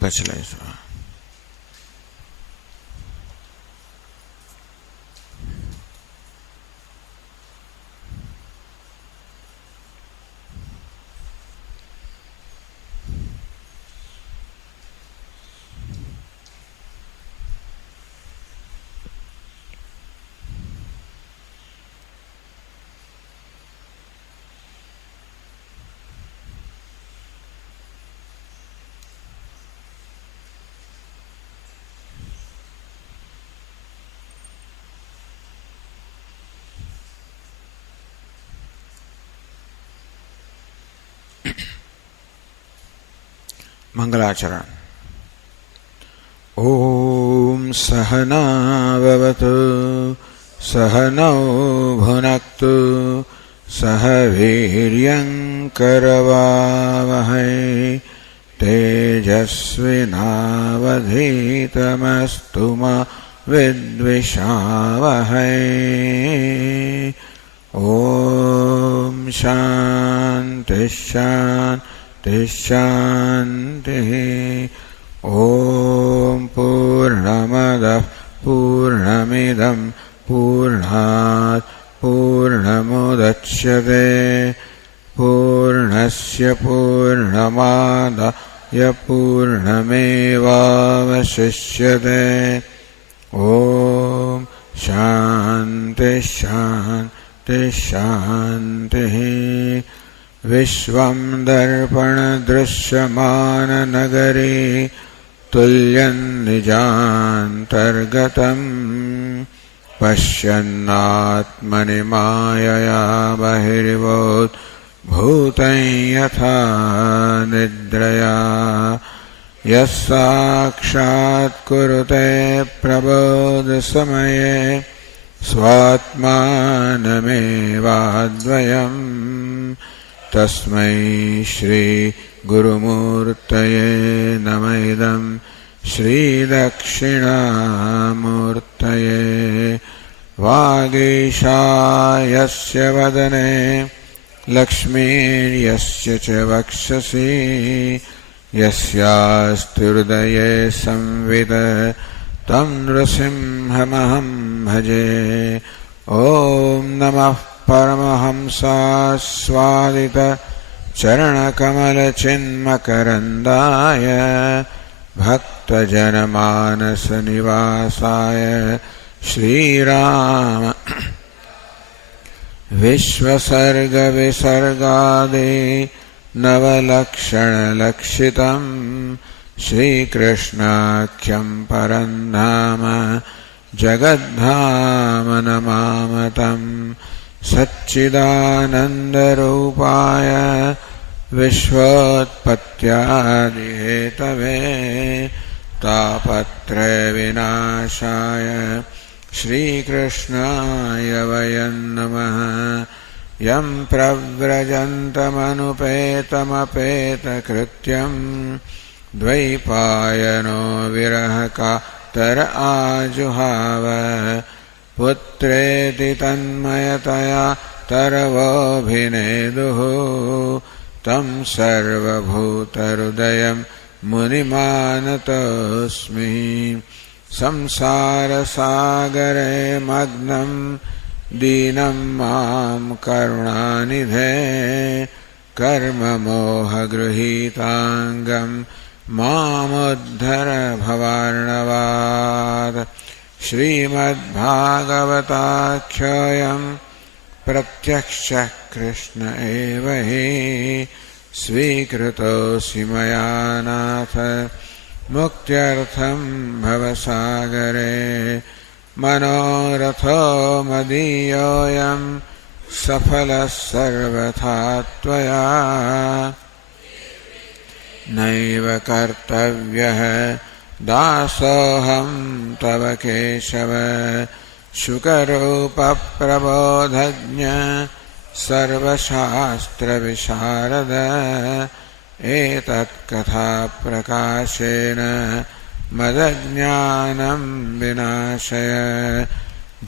પછી લઈશું. મંગલાચરણ. ઓમ સહનાવવતુ સહનૌ ભુનક્તુ સહ વીર્યંકરવાવહૈ તેજસ્વિનાવધીતમસ્તુ મા વિદ્વિષાવહૈ. ઓમ શાંતિ શાંતિ શાંતિ. ઓમ પૂર્ણમદઃ પૂર્ણમિદં પૂર્ણાત પૂર્ણમુદચ્યતે પૂર્ણસ્ય પૂર્ણમાદાય પૂર્ણમેવાવશિષ્યતે. ઓમ શાંતિ શાંતિ શાંતિ. વિશ્વં દર્પણ દૃશ્યમાન નગરી તુલ્યં નિજાંતર્ગતં પશ્યન્નાત્મનિ માયયા બહિર્ભૂત ભૂતં યથા નિદ્રયા યસ્સાક્ષાત્ કુરુતે પ્રબોધ સમયે સ્વાત્માનમેવાદ્વયં તસ્મૈ શ્રી ગુરુમૂર્તયે નમઃ. ઇદં શ્રી દક્ષિણામૂર્તયે. વાગીશાયસ્ય વદને લક્ષ્મીર્યસ્ય ચ વક્ષસી યસ્યાસ્તિ હૃદયે સંવિદ तं નૃસિંહમહં ભજે. ઓમ નમઃ પરમહંસાસ્વાદિત ચરણકમલચિન્મકરન્દાય ભક્તજનમાનસનિવાસાય શ્રીરામ વિશ્વસર્ગવિસર્ગાદિ નવલક્ષણલક્ષિતં શ્રીકૃષ્ણાખ્યં પરં ધામ જગદ્ધામ નમામતં. સચ્ચિદાનંદરૂપાય વિશ્વોત્પત્યાદિહેતવે તાપત્રય વિનાશાય શ્રીકૃષ્ણાય વયં નમઃ. યં પ્રવ્રજन्तमनुपेतमपेतकृत्यं द्वैपायनो विरहकातर आजुहाव. पुत्रेति तन्मयतया तरवोऽभिनेदुः तं सर्वभूतहृदयं मुनिमानतोऽस्मि. संसारसागरे मग्नं दीनं मां करुणानिधे कर्ममोहगृहीताङ्गं मामुद्धर भवार्णवात् श्रीमद्भागवताख्योऽयं प्रत्यक्षः कृष्ण एव हि स्वीकृतोऽसि मया नाथ मुक्त्यर्थं भवसागरे मनोरथो मदीयोऽयं सफलः सर्वथा त्वया नैव कर्तव्यः दासोऽहं तव केशव शुकरूपप्रबोधज्ञ सर्वशास्त्रविशारद एतत्कथाप्रकाशेन मदज्ञानं विनाशय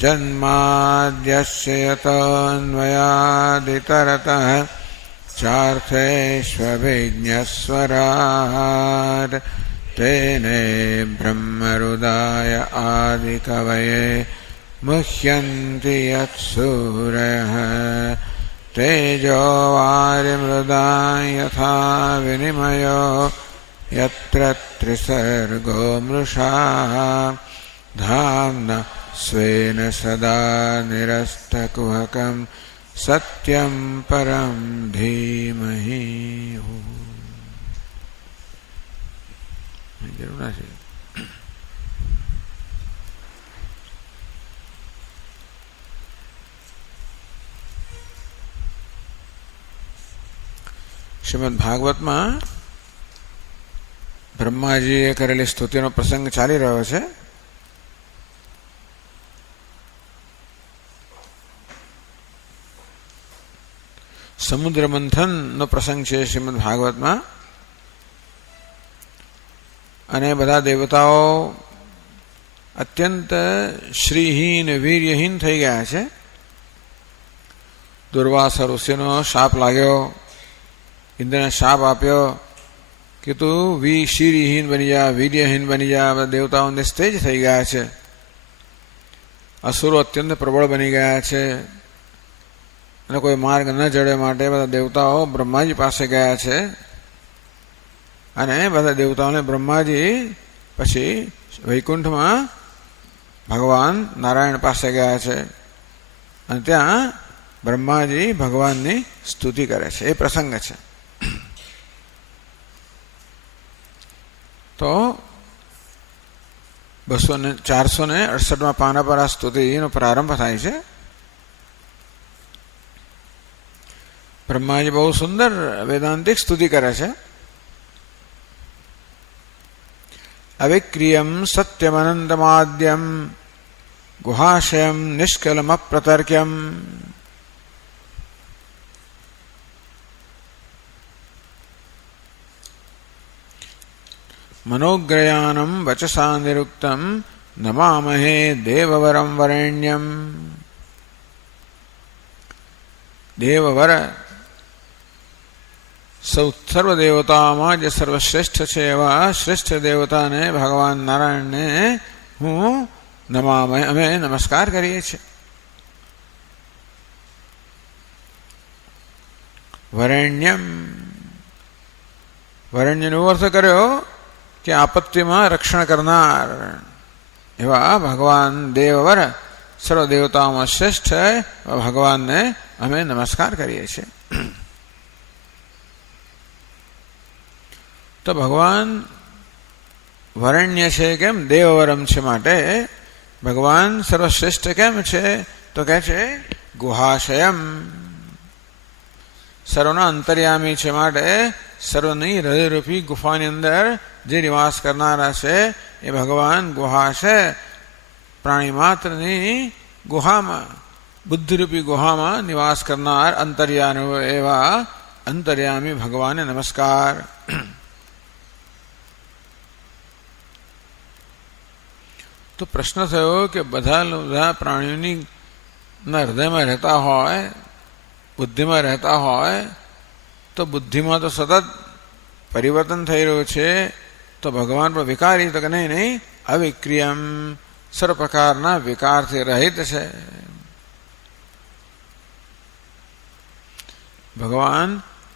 जन्माद्यस्य यतोऽन्वयादितरतः चार्थेष्वभिज्ञस्वराट् तेने ब्रह्मरुदाय आदिकवये मुह्यन्ति यत्सूरयः तेजो वारिमृदां यथा विनिमयो यत्र त्रिसर्गो मृषा धाम्ना स्वेन सदा निरस्तकुहकं सत्यं परं धीमहि શ્રીમદ ભાગવતમાં બ્રહ્માજીએ કરેલી સ્તુતિનો પ્રસંગ ચાલી રહ્યો છે. સમુદ્ર મંથનનો પ્રસંગ છે શ્રીમદ ભાગવતમાં. અને બધા દેવતાઓ અત્યંત શ્રીહીન વીર્યહીન થઈ ગયા છે. દુર્વાસા ઋષિનો શાપ લાગ્યો, ઇન્દ્રને શાપ આપ્યો કે તું શ્રીહીન બની જા, વીર્યહીન બની જા. બધા દેવતાઓ નિસ્તેજ થઈ ગયા છે. અસુરો અત્યંત પ્રબળ બની ગયા છે અને કોઈ માર્ગ ન જડે માટે બધા દેવતાઓ બ્રહ્માજી પાસે ગયા છે. અને બધા દેવતાઓને બ્રહ્માજી પછી વૈકુંઠમાં ભગવાન નારાયણ પાસે ગયા છે અને ત્યાં બ્રહ્માજી ભગવાનની સ્તુતિ કરે છે. એ પ્રસંગ છે. તો 468 પાના પર આ સ્તુતિનો પ્રારંભ થાય છે. બ્રહ્માજી બહુ સુંદર વેદાંતિક સ્તુતિ કરે છે. અવિક્રિયમ સત્યમનંતમાદ્યમ ગુહાશયમ નિષ્કલમપ્રતર્ક્યમ મનોગ્રયાનમ વચસા નિરુક્તમ નમામહે દેવવરમ વરેણ્યમ. દેવવર સર્વ દેવતાઓમાં જે સર્વશ્રેષ્ઠ છે એવા શ્રેષ્ઠ દેવતાને ભગવાન નારાયણને હું અમે નમસ્કાર કરીએ છીએ. વરેણ્યમ, વરેણ્યનો અર્થ કર્યો કે આપત્તિમાં રક્ષણ કરનાર એવા ભગવાન દેવવર સર્વ દેવતાઓમાં શ્રેષ્ઠ ભગવાનને અમે નમસ્કાર કરીએ છીએ. તો ભગવાન વરેણ્ય છે કેમ? દેવવરમ છે માટે ભગવાન સર્વશ્રેષ્ઠ કેમ છે? તો કહે છે ગુહાશયમ, સર્વના અંતર્યામી છે માટે સર્વની હૃદયરૂપી ગુફાની અંદર જે નિવાસ કરનારા છે એ ભગવાન ગુહાશય, પ્રાણી માત્રની ગુહામાં, બુદ્ધિરૂપી ગુહામાં નિવાસ કરનાર અંતર્યામી એવા અંતર્યામી ભગવાનને નમસ્કાર. તો પ્રશ્ન થયો કે બધા પ્રાણીઓની હૃદયમાં રહેતા હોય, બુદ્ધિમાં રહેતા હોય, તો બુદ્ધિમાં તો સતત પરિવર્તન થઈ રહ્યું છે, તો ભગવાન પણ વિકારી? તો કે નહીં, અવિક્રિયમ, સર્વ પ્રકારના વિકારથી રહિત છે. ભગવાન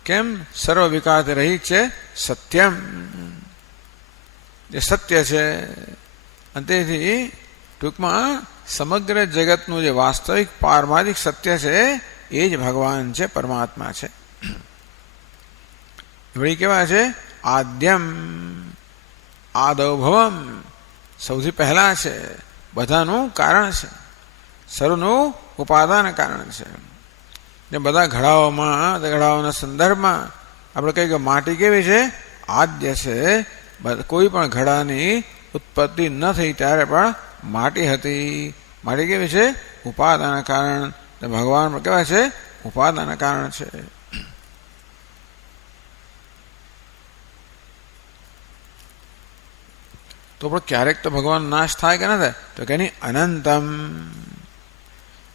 કેમ સર્વ વિકારથી રહિત છે? સત્યમ, જે સત્ય છે. અને તેથી ટૂંકમાં સમગ્ર જગતનું જે વાસ્તવિક પારમાર્થિક સત્ય છે એ જ ભગવાન છે, પરમાત્મા છે. વળી કેવા છે? આદ્યમ, આદૌભવમ, સૌથી પહેલા છે, બધાનું કારણ છે, સર્વનું ઉપાદાન કારણ છે. જે બધા ઘડાઓના સંદર્ભમાં આપણે કહીએ કે માટી કેવી છે? આદ્ય છે. કોઈ પણ ઘડાની ઉત્પત્તિ ન થઈ ત્યારે પણ માટી હતી. માટી કેવી છે? ઉપાદાન કારણ. ભગવાન પણ કેવા છે? ઉપાદાન કારણ છે. તો પણ ક્યારેક તો ભગવાન નાશ થાય કે ના થાય? તો કે નહીં, અનંતમ,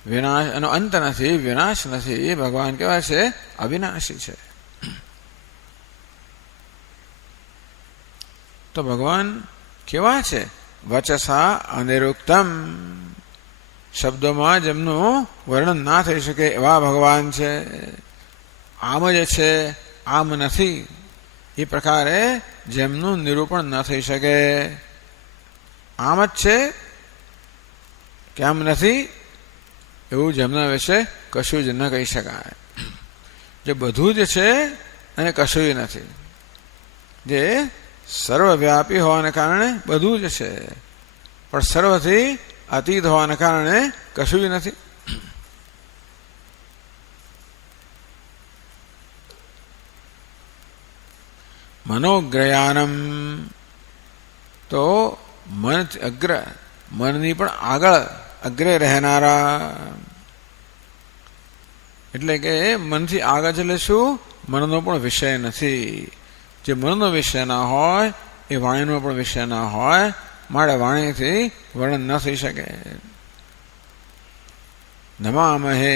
વિનાશ, એનો અંત નથી, વિનાશ નથી. ભગવાન કેવા છે? અવિનાશી છે. તો ભગવાન કેવા છે? વચસા અનિરુક્તમ, શબ્દોમાં જેમનું વર્ણન ના થઈ શકે એવા ભગવાન છે. આમ જ છે, આમ નથી, એ પ્રકારે જેમનું નિરૂપણ ન થઈ શકે. આમ જ છે કે આમ નથી, એવું જેમના વિશે કશું જ ન કહી શકાય. જે બધું જ છે અને કશું નથી, જે સર્વવ્યાપી હોવાને કારણે બધું જ છે, પણ સર્વથી અતીત હોવાને કારણે કશું જ નથી. મનોગ્રયાનમ, તો મન અગ્ર, મનની પણ આગળ અગ્રે રહેનારા. એટલે કે મનથી આગળ એટલે શું? મનનો પણ વિષય નથી. જે મનનો વિષય ના હોય એ વાણીનો પણ વિષય ના હોય, માટે વાણીથી વર્ણન ન થઈ શકે. નમામહે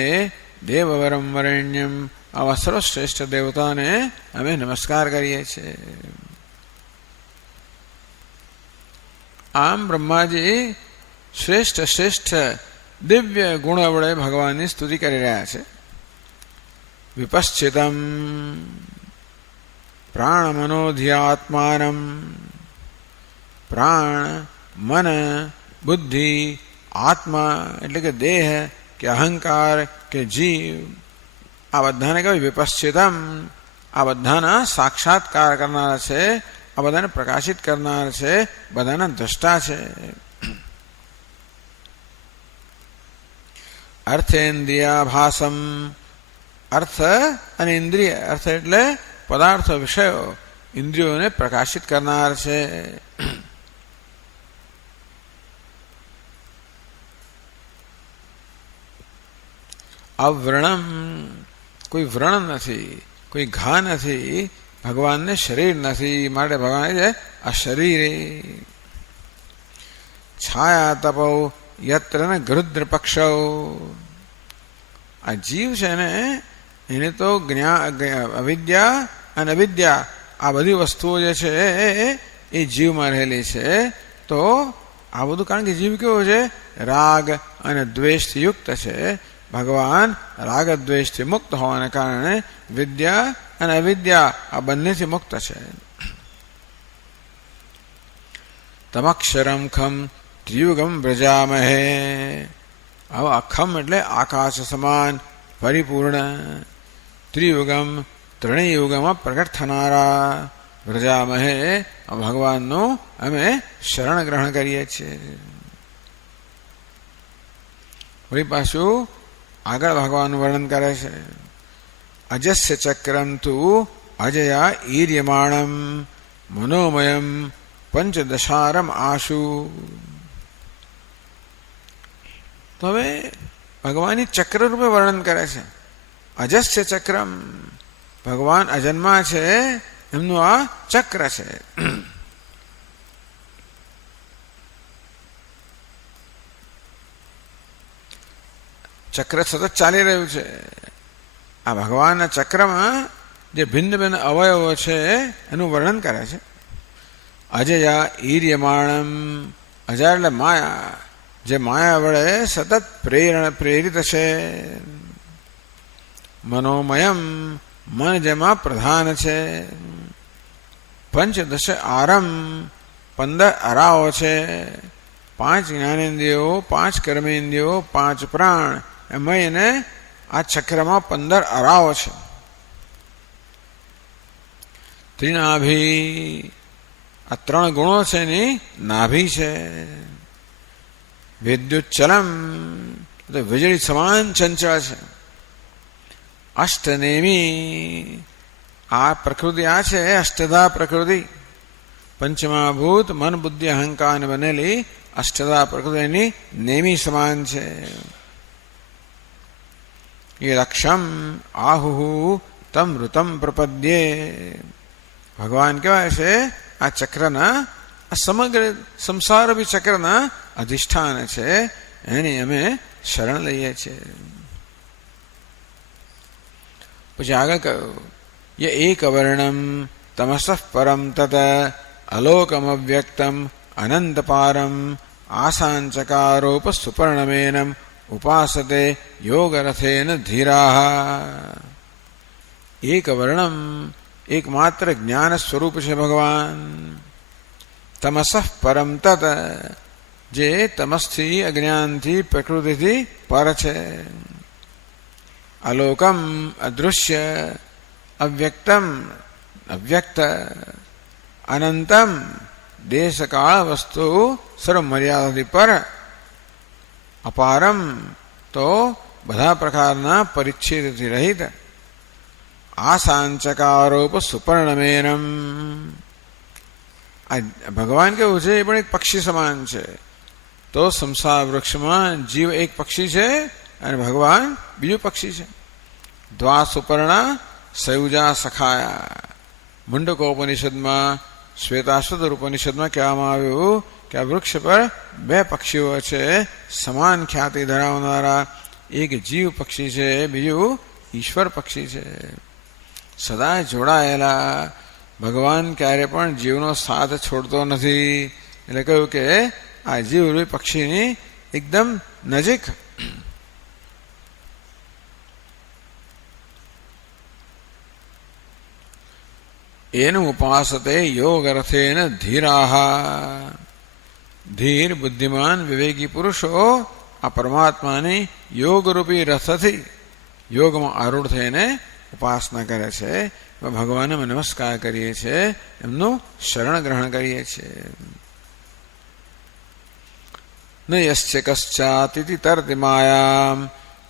દેવવરમ વરેણ્યમ, આવા સર્વશ્રેષ્ઠ દેવતાને અમે નમસ્કાર કરીએ છીએ. આમ બ્રહ્માજી શ્રેષ્ઠ દિવ્ય ગુણ વડે ભગવાનની સ્તુતિ કરી રહ્યા છે. વિપશ્ચિતમ પ્રાણમનોધ્યાત્માનમ, પ્રાણ, મન, બુદ્ધિ, આત્મા એટલે કે દેહ કે અહંકાર કે જીવ, આ બધાને કહેવાય વિપશ્ચિતમ. આ બધાના સાક્ષાત્કાર કરનાર છે, આ બધાને પ્રકાશિત કરનાર છે, બધાના દ્રષ્ટા છે. અર્થેન્દ્રિયાભાસમ, અર્થ અને ઇન્દ્રિય, અર્થ એટલે પદાર્થ, વિષયો, ઇન્દ્રિયોને પ્રકાશિત કરનાર છે. અવ્રણમ, કોઈ વ્રણ નથી, કોઈ ઘા નથી, ભગવાનને શરીર નથી, માટે ભગવાન છે અશરીરી. છાયા તપો યત્ર ને ગરુદ્ર પક્ષો, આ જીવ છે ને એને તો અવિદ્યા અને અવિદ્યા, આ બધી વસ્તુઓ જે છે એ જીવમાં રહેલી છે. તો આ બધું કારણ કે જીવ કેવો છે? રાગ અને દ્વેષથી યુક્ત છે. ભગવાન રાગ દ્વેષથી મુક્ત હોવાને કારણે વિદ્યા અને અવિદ્યા આ બંનેથી મુક્ત છે. તમક્ષરમ ખમ ત્રિયુગમ વ્રજામહે, આવા અખમ એટલે આકાશ સમાન પરિપૂર્ણ, ત્રિયુગમ ત્રણેય યુગમાં પ્રગટ થનારા વ્રજામહે, ભગવાનનું અમે શરણ ગ્રહણ કરીએ છીએ. વળી પાછું આગળ ભગવાનનું વર્ણન કરે છે. અજસ્ય ચક્રમ તુ અજયા ઈર્યમાણમ મનોમયમ પંચદશારમ આશુ. તો હવે ભગવાનની ચક્ર રૂપે વર્ણન કરે છે. અજસ્ય ચક્રમ, ભગવાન અજન્મા છે, એમનું આ ચક્ર છે. ચક્ર સતત ચાલી રહ્યું છે. આ ભગવાનના ચક્રમાં જે ભિન્ન ભિન્ન અવયવો છે એનું વર્ણન કરે છે. અજયા ઈર્યમાણમ, અજા એટલે માયા, જે માયા વડે સતત પ્રેરિત છે. મનોમયમ, મન જેમાં પ્રધાન છે. પંચદશ આરમ, 15 અરાઓ છે. 5 જ્ઞાનેન્દ્રિયો, 5 કર્મેન્દ્રિયો, 5 પ્રાણ, એમાંયને આ ચક્રમાં 15 અરાઓ છે. ત્રિનાભી, આ 3 ગુણો છે એની નાભી છે. વિદ્યુચ્ચલમ, વીજળી સમાન ચંચળ છે. અષ્ટનેમી, આ પ્રકૃતિ આ છે અષ્ટધા પ્રકૃતિ. પંચમહાભૂત મન બુદ્ધિ અહંકાર બનેલી અષ્ટધા પ્રકૃતિ એની નેમી સમાન છે. એ લક્ષમ આહુ તમ ઋતમ પ્રપદ્યે, ભગવાન કહેવાય છે આ ચક્રના, આ સમગ્ર સંસારરૂપી ચક્રના અધિષ્ઠાન છે. એની અમે શરણ લઈએ છીએ. પછી આગળ કહ્યું, ય એકવર્ણમ તમસઃ પરમ તત અલોકમ અવ્યક્તમ અનંતપારમ આસાંચકારોપ સુપર્ણમેનમ ઉપાસતે યોગરથેન ધીરાઃ. એકવર્ણમ, એકમાત્ર જ્ઞાન સ્વરૂપ છે ભગવાન. તમસઃ પરમ તત, જે તમસથી અજ્ઞાનથી પ્રકૃતિથી પર છે. અલોકમ અદૃશ્ય, અવ્યક્તમ અવ્યક્ત, અનંતમ દેશકાળ વસ્તુ સર્વ મર્યાદાથી પર, અપારમ તો બધા પ્રકારના પરિચ્છેદથી રહિત, આસાંચકારોપ સુપર્ણમેનમ. આ ભગવાન કેવું છે એ પણ એક પક્ષી સમાન છે. તો સંસાર વૃક્ષમાં જીવ એક પક્ષી છે અને ભગવાન બીજું પક્ષી છે. દ્વા સુપર્ણા સયુજા સખાયા. મુંડકોપનિષદમાં, શ્વેતાશ્વતર ઉપનિષદમાં કહેવામાં આવ્યું કે આ વૃક્ષ પર 2 પક્ષીઓ છે સમાન ખ્યાતિ ધરાવનારા. એક જીવ પક્ષી છે, બીજું ઈશ્વર પક્ષી છે. સદા જોડાયેલા. ભગવાન ક્યારે પણ જીવનો સાથ છોડતો નથી. એટલે કહ્યું કે આ જીવ પક્ષીની એકદમ નજીક. એનું ઉપાસતે યોગ અર્થેન ધીરાઃ. ધીર બુદ્ધિમાન વિવેકી પુરુષો આ પરમાત્માની યોગરૂપી રથથી યોગમાં આરૂઢ થઈને ઉપાસના કરે છે. ભગવાનને અમે નમસ્કાર કરીએ છીએ, એમનું શરણ ગ્રહણ કરીએ છીએ. ન યસ્ય કશ્ચાતિતિ તરતિ માયામ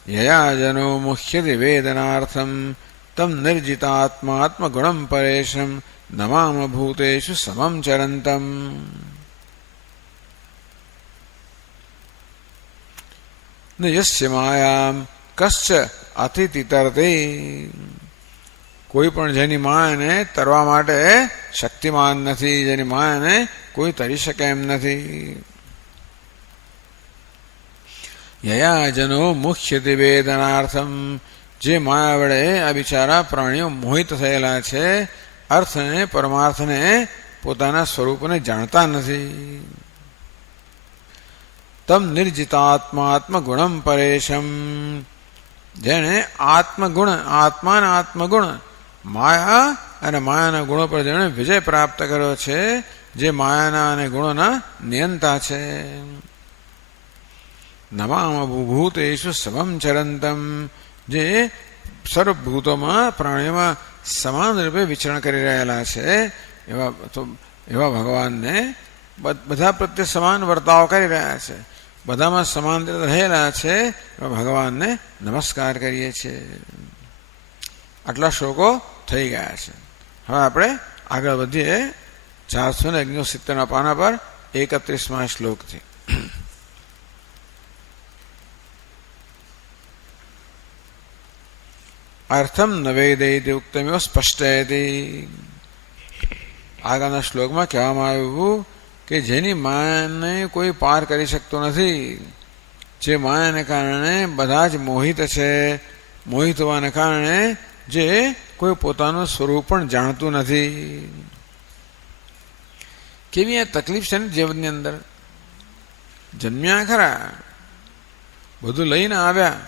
યયા જનો મુહ્યતિ વેદનાર્થમ તમ નિર્જિતાત્માત્મગુણમ પરેશમ નમામ ભૂતેષુ સમમ ચરંતમ. ન યસ્ય માયામ કશ્ચ અતિતિ તરતે, કોઈ પણ જેની માયાને તરવા માટે શક્તિમાન નથી, જેની માયાને કોઈ તરી શકે એમ નથી. યયા જનો મુહ્યતિ વેદનાર્થમ, જે માયા વડે આ બિચારા પ્રાણીઓ મોહિત થયેલા છે, અર્થને પરમાર્થને પોતાના સ્વરૂપને જાણતા નથી. તમ નિર્જિતાત્માત્મગુણમ પરેશમ, જેને આત્મગુણ, આત્માના આત્મગુણ, માયા અને માયાના ગુણો પર જેણે વિજય પ્રાપ્ત કર્યો છે, જે માયાના અને ગુણોના નિયંતા છે. નમામ ભૂતેષુ સમમ ચરંતમ, જે સર્વભૂતોમાં પ્રાણીઓમાં સમાન રૂપે વિચરણ કરી રહેલા છે એવા ભગવાનને બધા પ્રત્યે સમાન વર્તાવ કરી રહ્યા છે, બધામાં સમાન રહેલા છે એવા ભગવાનને નમસ્કાર કરીએ છીએ. આટલા શ્લોકો થઈ ગયા છે. હવે આપણે આગળ વધીએ 469 પાના પર 31મા શ્લોકથી. અર્થમ ન વેદેતિ ઉક્તમેવ સ્પષ્ટયતિ. આગળના શ્લોકમાં કહેવામાં આવ્યું કે જેની માયાને કોઈ પાર કરી શકતો નથી, જે માયાને કારણે બધા જ મોહિત છે, મોહિત હોવાને કારણે જે કોઈ પોતાનું સ્વરૂપ પણ જાણતું નથી. કેવી આ તકલીફ છે ને જીવનની અંદર. જન્મ્યા ખરા, બધું લઈને આવ્યા,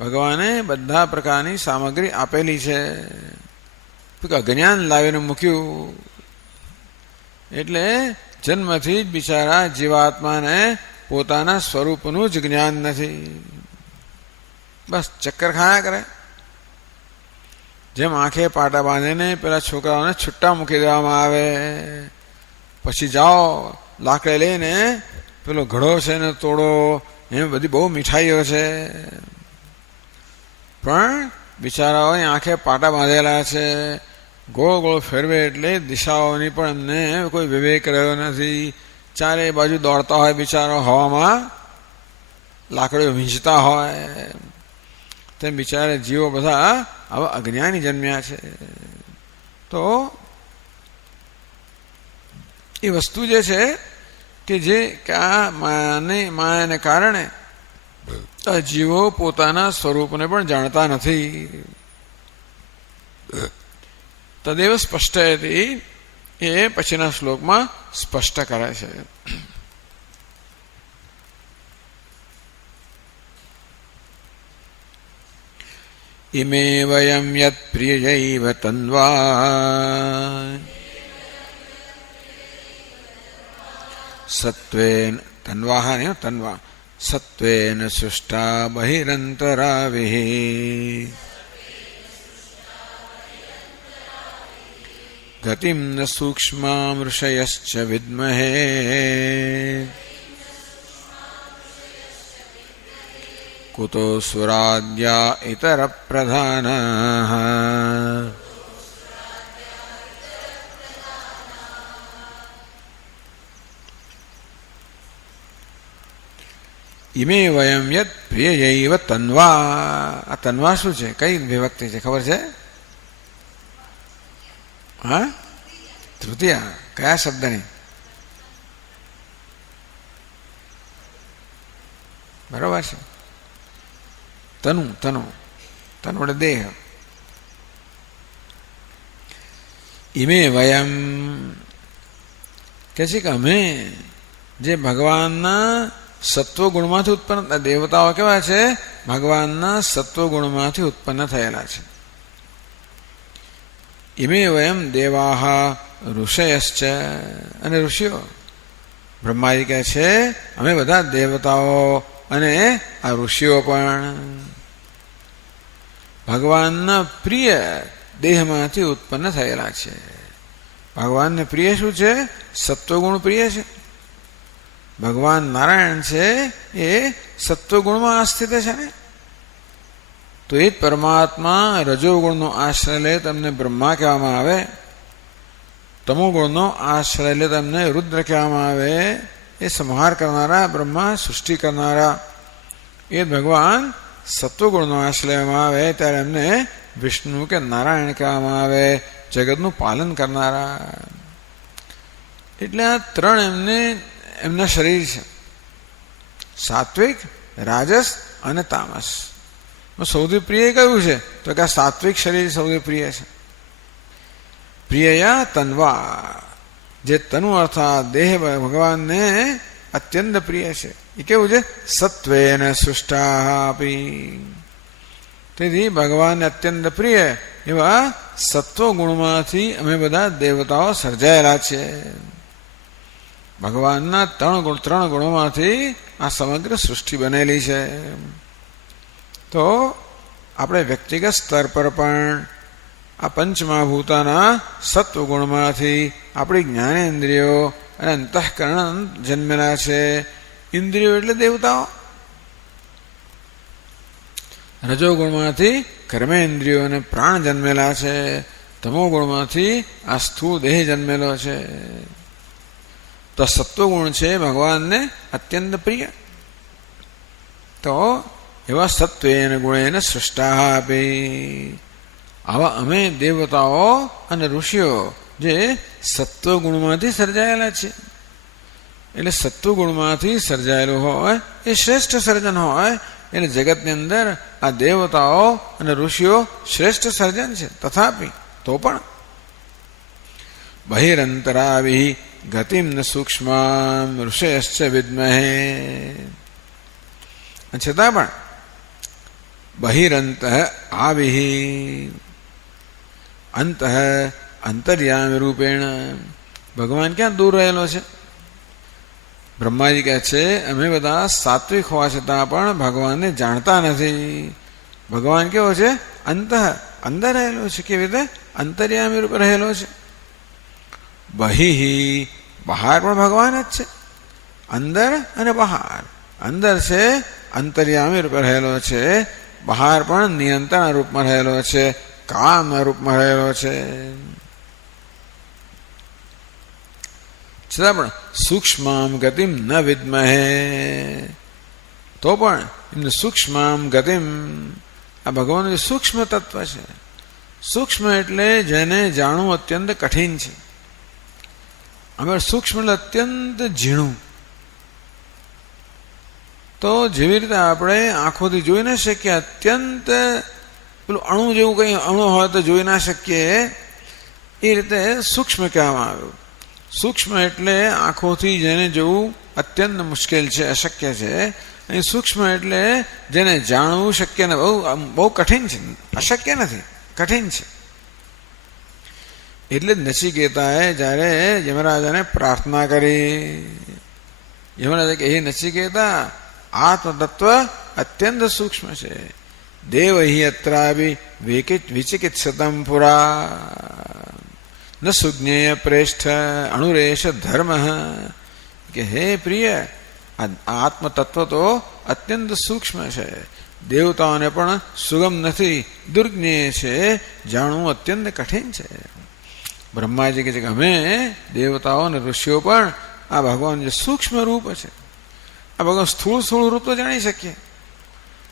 ભગવાને બધા પ્રકારની સામગ્રી આપેલી છે, અજ્ઞાન લાવીને મૂક્યું. એટલે જન્મથી જ બિચારા જીવાત્માને પોતાના સ્વરૂપનું જ જ્ઞાન નથી, બસ ચક્કર ખાયા કરે. જેમ આંખે પાટા બાંધીને પેલા છોકરાઓને છૂટા મૂકી દેવામાં આવે, પછી જાઓ લાકડે લઈને પેલો ઘડો છે ને તોડો, એમ બધી બહુ મીઠાઈઓ છે, પણ બિચારાઓ આંખે પાટા બાંધેલા છે, ગોળ ગોળ ફેરવે એટલે દિશાઓની પણ એમને કોઈ વિવેક રહ્યો નથી. ચારે બાજુ દોડતા હોય બિચારો, હવામાં લાકડીઓ વીંચતા હોય, તેમ બિચારા જીવો બધા આવા અજ્ઞાની જન્મ્યા છે. તો એ વસ્તુ જે છે કે જે આ માયાને કારણે જીવો પોતાના સ્વરૂપને પણ જાણતા નથી. તદેવ સ્પષ્ટયતિ એ પછીના શ્લોકમાં સ્પષ્ટ કરે છે. ઇમે વયમ યત પ્રિયૈવ તન્વા સત્વેન તન્વા સત્વેન સૃષ્ટા બહિરંતરાવિઃ ગતિમ ન સૂક્ષ્મામૃષયશ્ચ વિદ્મહે કુતો સુરાદ્યા ઇતર પ્રધાનાઃ. ઇમે વયમ યત પ્રિયયૈવ તન્વા. આ તન્વા શું છે? કઈ વિભક્તિ છે ખબર છે? હા, તૃતીયા. કયા શબ્દની? બરોબર છે. તનુ તનુ તનુ એટલે દેહ. ઇમે વયમ કે છે કે અમે જે ભગવાનના સત્વગુણમાંથી ઉત્પન્ન, દેવતાઓ કેવા છે? ભગવાનના સત્વગુણમાંથી ઉત્પન્ન થયેલા છે. ઇમે વયમ દેવાહ ઋષયશ્ચ, અને ઋષિઓ. બ્રહ્માજી કહે છે અમે બધા દેવતાઓ અને આ ઋષિઓ પણ ભગવાનના પ્રિય દેહમાંથી ઉત્પન્ન થયેલા છે. ભગવાનને પ્રિય શું છે? સત્વગુણ પ્રિય છે. ભગવાન નારાયણ છે એ સત્વગુણમાં આસ્થિત છે ને, તો એ જ પરમાત્મા રજોગુણનો આશ્રય લે તમને બ્રહ્મા કહેવામાં આવે, તમોગુણનો આશ્રય લે તમને રુદ્ર કહેવામાં આવે. એ સંહાર કરનારા બ્રહ્મા, સૃષ્ટિ કરનારા એ ભગવાન સત્વગુણનો આશ્રય લેવામાં આવે ત્યારે એમને વિષ્ણુ કે નારાયણ કહેવામાં આવે, જગતનું પાલન કરનારા. એટલે આ ત્રણ એમના શરીર છે, સાત્વિક, રાજસ અને તામસ. સૌથી પ્રિય કયું છે? તો કે આ સાત્વિક શરીર સૌથી પ્રિય છે. પ્રિયયા તન્વા, જે તનુ અર્થાત દેહ ભગવાનને અત્યંત પ્રિય છે. એ કેવું છે? સત્વેન સૃષ્ટાપી. તેથી ભગવાનને અત્યંત પ્રિય એવા સત્વગુણમાંથી અમે બધા દેવતાઓ સર્જાયેલા છે. ભગવાનના ત્રણ ગુણોમાંથી આ સમગ્ર સૃષ્ટિ બનેલી છે. તો આપણે વ્યક્તિગત સ્તર પર પણ આ પંચમહાભૂતાના સત્વગુણમાંથી આપણી જ્ઞાનેન્દ્રિયો અને અંતઃકરણ જન્મેલા છે. ઇન્દ્રિયો એટલે દેવતાઓ. રજોગુણમાંથી કર્મેન્દ્રિયો અને પ્રાણ જન્મેલા છે. તમોગુણમાંથી આ સ્થૂળ દેહ જન્મેલો છે. તો સત્વગુણ છે ભગવાનને અત્યંત પ્રિય. તો એવા સત્વેન ગુણેન સૃષ્ટા આપી. આવા અમે દેવતાઓ અને ઋષિઓ જે સત્વગુણમાંથી સર્જાયેલા છે. એટલે સત્વગુણમાંથી સર્જાયેલું હોય એ શ્રેષ્ઠ સર્જન હોય. એટલે જગતની અંદર આ દેવતાઓ અને ઋષિઓ શ્રેષ્ઠ સર્જન છે. તથાપી તો પણ બહિરંતરાવિ ગતિમ ન સૂક્ષ્મા ઋષયશ્ચ વિદ્મહે. છતાં પણ બહિરંતઃ આવિઃ અંતઃ અંતર્યામી રૂપેણ. ભગવાન ક્યાં દૂર રહેલો છે? બ્રહ્માજી કહે છે અમે બધા સાત્વિક હોવા છતાં પણ ભગવાનને જાણતા નથી. ભગવાન કેવો છે? અંતઃ, અંદર રહેલો છે. કેવી રીતે? અંતર્યામી રૂપે રહેલો છે. બહિઃ, બહાર પણ ભગવાન જ છે. અંદર અને બહાર. અંદર છે અંતર્યામી રૂપે રહેલો છે, બહાર પણ નિયંત્રણ રૂપમાં રહેલો છે, કામના રૂપમાં રહેલો છે. છતાં પણ સૂક્ષ્મામ ગતિમ ન વિદ્મહે, તો પણ એમને સૂક્ષ્મામ ગતિમ, આ ભગવાનનું જે સૂક્ષ્મ તત્વ છે. સૂક્ષ્મ એટલે જેને જાણવું અત્યંત કઠિન છે. અમે સૂક્ષ્મ એટલે અત્યંત ઝીણું. તો જેવી રીતે આપણે આંખોથી જોઈ ના શકીએ, અત્યંત પેલું અણુ જેવું કંઈ અણુ હોય તો જોઈ ના શકીએ, એ રીતે સૂક્ષ્મ કહેવામાં આવ્યું. સૂક્ષ્મ એટલે આંખોથી જેને જોવું અત્યંત મુશ્કેલ છે, અશક્ય છે. અહીં સૂક્ષ્મ એટલે જેને જાણવું શક્ય ને બહુ કઠિન છે, અશક્ય નથી, કઠિન છે. એટલે જ નચિકેતાએ જ્યારે યમરાજાને પ્રાર્થના કરી, યમરાજા કે હે નચિકેતા, આત્મતત્વ અત્યંત સૂક્ષ્મ છે. દેવ હિ અત્રાભિ વિચિકિત્સતમ પુરા ન સુજ્ઞેય પ્રેષ્ઠ અણુરેશ ધર્મ. કે હે પ્રિય, આ આત્મતત્વ તો અત્યંત સૂક્ષ્મ છે, દેવતાઓને પણ સુગમ નથી, દુર્જ્ઞેય છે, જાણવું અત્યંત કઠિન છે. બ્રહ્માજી કહે છે કે અમે દેવતાઓ અને ઋષિઓ પણ આ ભગવાન જે સૂક્ષ્મ રૂપ છે, આ ભગવાન સ્થૂળ રૂપ તો જાણી શકીએ,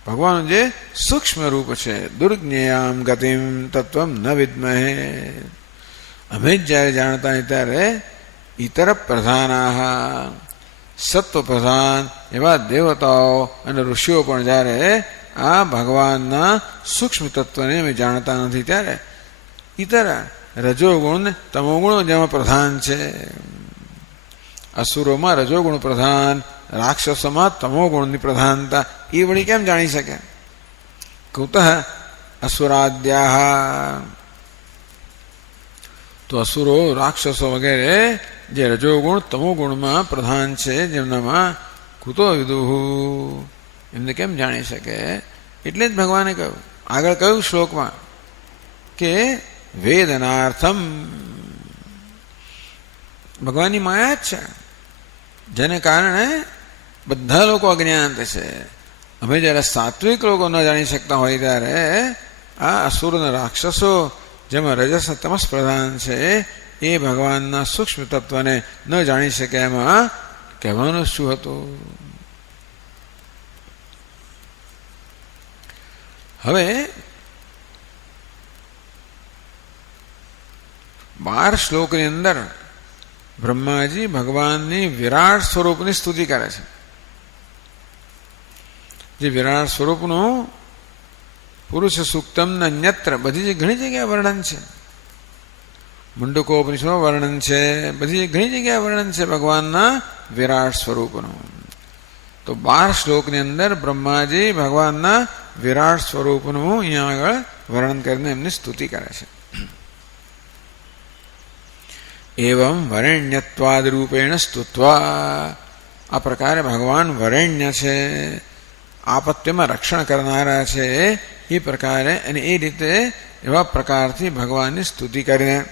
ભગવાન જે સૂક્ષ્મ રૂપ છે. દુર્જ્ઞેયામ ગતિમ તત્વમ ન વિદ્મહે. અમે જ જ્યારે જાણતા હોય ત્યારે ઇતર પ્રધાના, સત્વ પ્રધાન એવા દેવતાઓ અને ઋષિઓ પણ જ્યારે આ ભગવાનના સૂક્ષ્મ તત્વને અમે જાણતા નથી ત્યારે ઇતર રજોગુણ તમોગુણ જેમાં પ્રધાન છે. અસુરોમાં રજોગુણ પ્રધાન, રાક્ષસોમાં તમોગુણની પ્રધાનતા, એ વળી કેમ જાણી શકે? કુતઃ અસુરાદ્યાહ, તો અસુરો રાક્ષસો વગેરે જે રજોગુણ તમોગુણમાં પ્રધાન છે, જેમનામાં કુતો વિદુહુ, એમને કેમ જાણી શકે? એટલે જ ભગવાને કહ્યું, આગળ કહ્યું શ્લોકમાં કે વેદનાર્થમ, ભગવાનની માયા જ છે, જેને કારણે બધા લોકો અજ્ઞાન થશે. અમે જ્યારે સાત્વિક લોકો ન જાણી શકતા હોય ત્યારે આ અસુર અને રાક્ષસો જેમાં રજસ તમસ પ્રધાન છે, એ ભગવાનના સૂક્ષ્મ તત્વને ન જાણી શકે. એમાં કહેવાનું શું હતું? હવે 12 શ્લોકની અંદર બ્રહ્માજી ભગવાનની વિરાટ સ્વરૂપની સ્તુતિ કરે છે. જે વિરાટ સ્વરૂપનું પુરુષ સૂક્તમ અન્યત્ર બધી ઘણી જગ્યાએ વર્ણન છે. મુંડકોપનિષદમાં વર્ણન છે, બધી ઘણી જગ્યાએ વર્ણન છે ભગવાનના વિરાટ સ્વરૂપનું. તો 12 શ્લોકની અંદર બ્રહ્માજી ભગવાનના વિરાટ સ્વરૂપનું અહીંયા આગળ વર્ણન કરીને એમની સ્તુતિ કરે છે. એવં વરેણ્યત્વાદ રૂપેણ સ્તુત્વા, આ પ્રકારે ભગવાન વરેણ્ય છે, આપત્તિમાં રક્ષણ કરનારા છે, એ પ્રકારે અને એ રીતે એવા પ્રકારથી ભગવાનની સ્તુતિ કરીને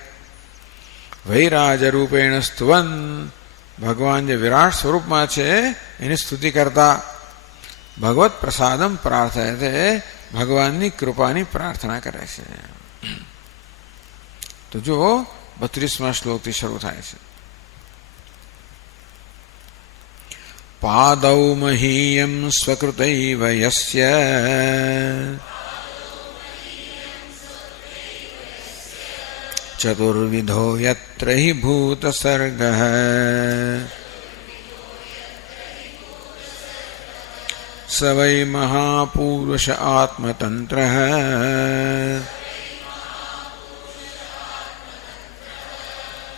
વૈરાજ રૂપેણ સ્તુવન, ભગવાન જે વિરાટ સ્વરૂપમાં છે એની સ્તુતિ કરતા ભગવત પ્રસાદમ પ્રાર્થયતે, ભગવાનની કૃપાની પ્રાર્થના કરે છે. તો જો 32મા શ્લોકથી શરૂ થાય છે. પાદૌ મહીયમ સ્વકૃતૈવ યસ્ય ચતુર્વિધો યત્ર હિ ભૂત સર્ગઃ સ વૈ મહાપુરુષ આત્મતંત્રઃ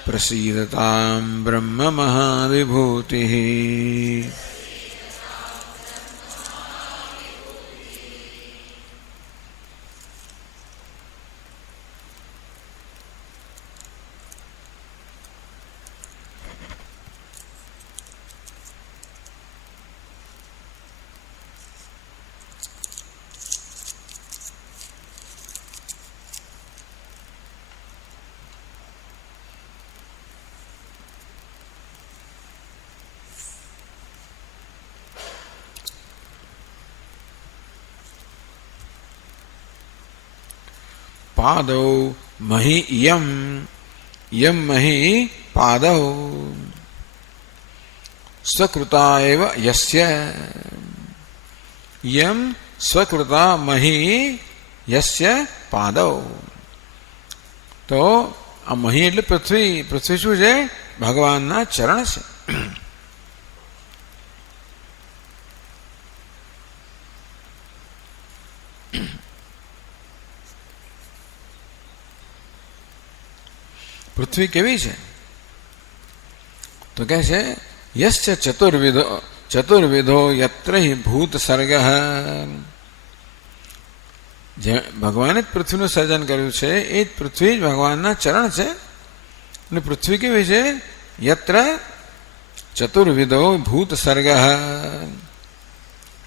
પ્રસીદતામ બ્રહ્મ મહાવિભૂતિઃ. પાદૌ મહી યમ યમ મહી પાદૌ સ્વકૃતા એવ યસ્ય યમ સ્વકૃતા મહી યસ્ય પાદૌ. તો આ મહી એટલે પૃથ્વી. પૃથ્વી શું છે? ભગવાનના ચરણ છે. પૃથ્વી કેવી છે? તો કહે છે યશ્ચ ચતુર્વિધો યત્ર હિ ભૂત સર્ગ. જે ભગવાને જ પૃથ્વીનું સર્જન કર્યું છે એ જ પૃથ્વી જ ભગવાનના ચરણ છે. અને પૃથ્વી કેવી છે? યત્ર ચતુર્વિધો ભૂત સર્ગ.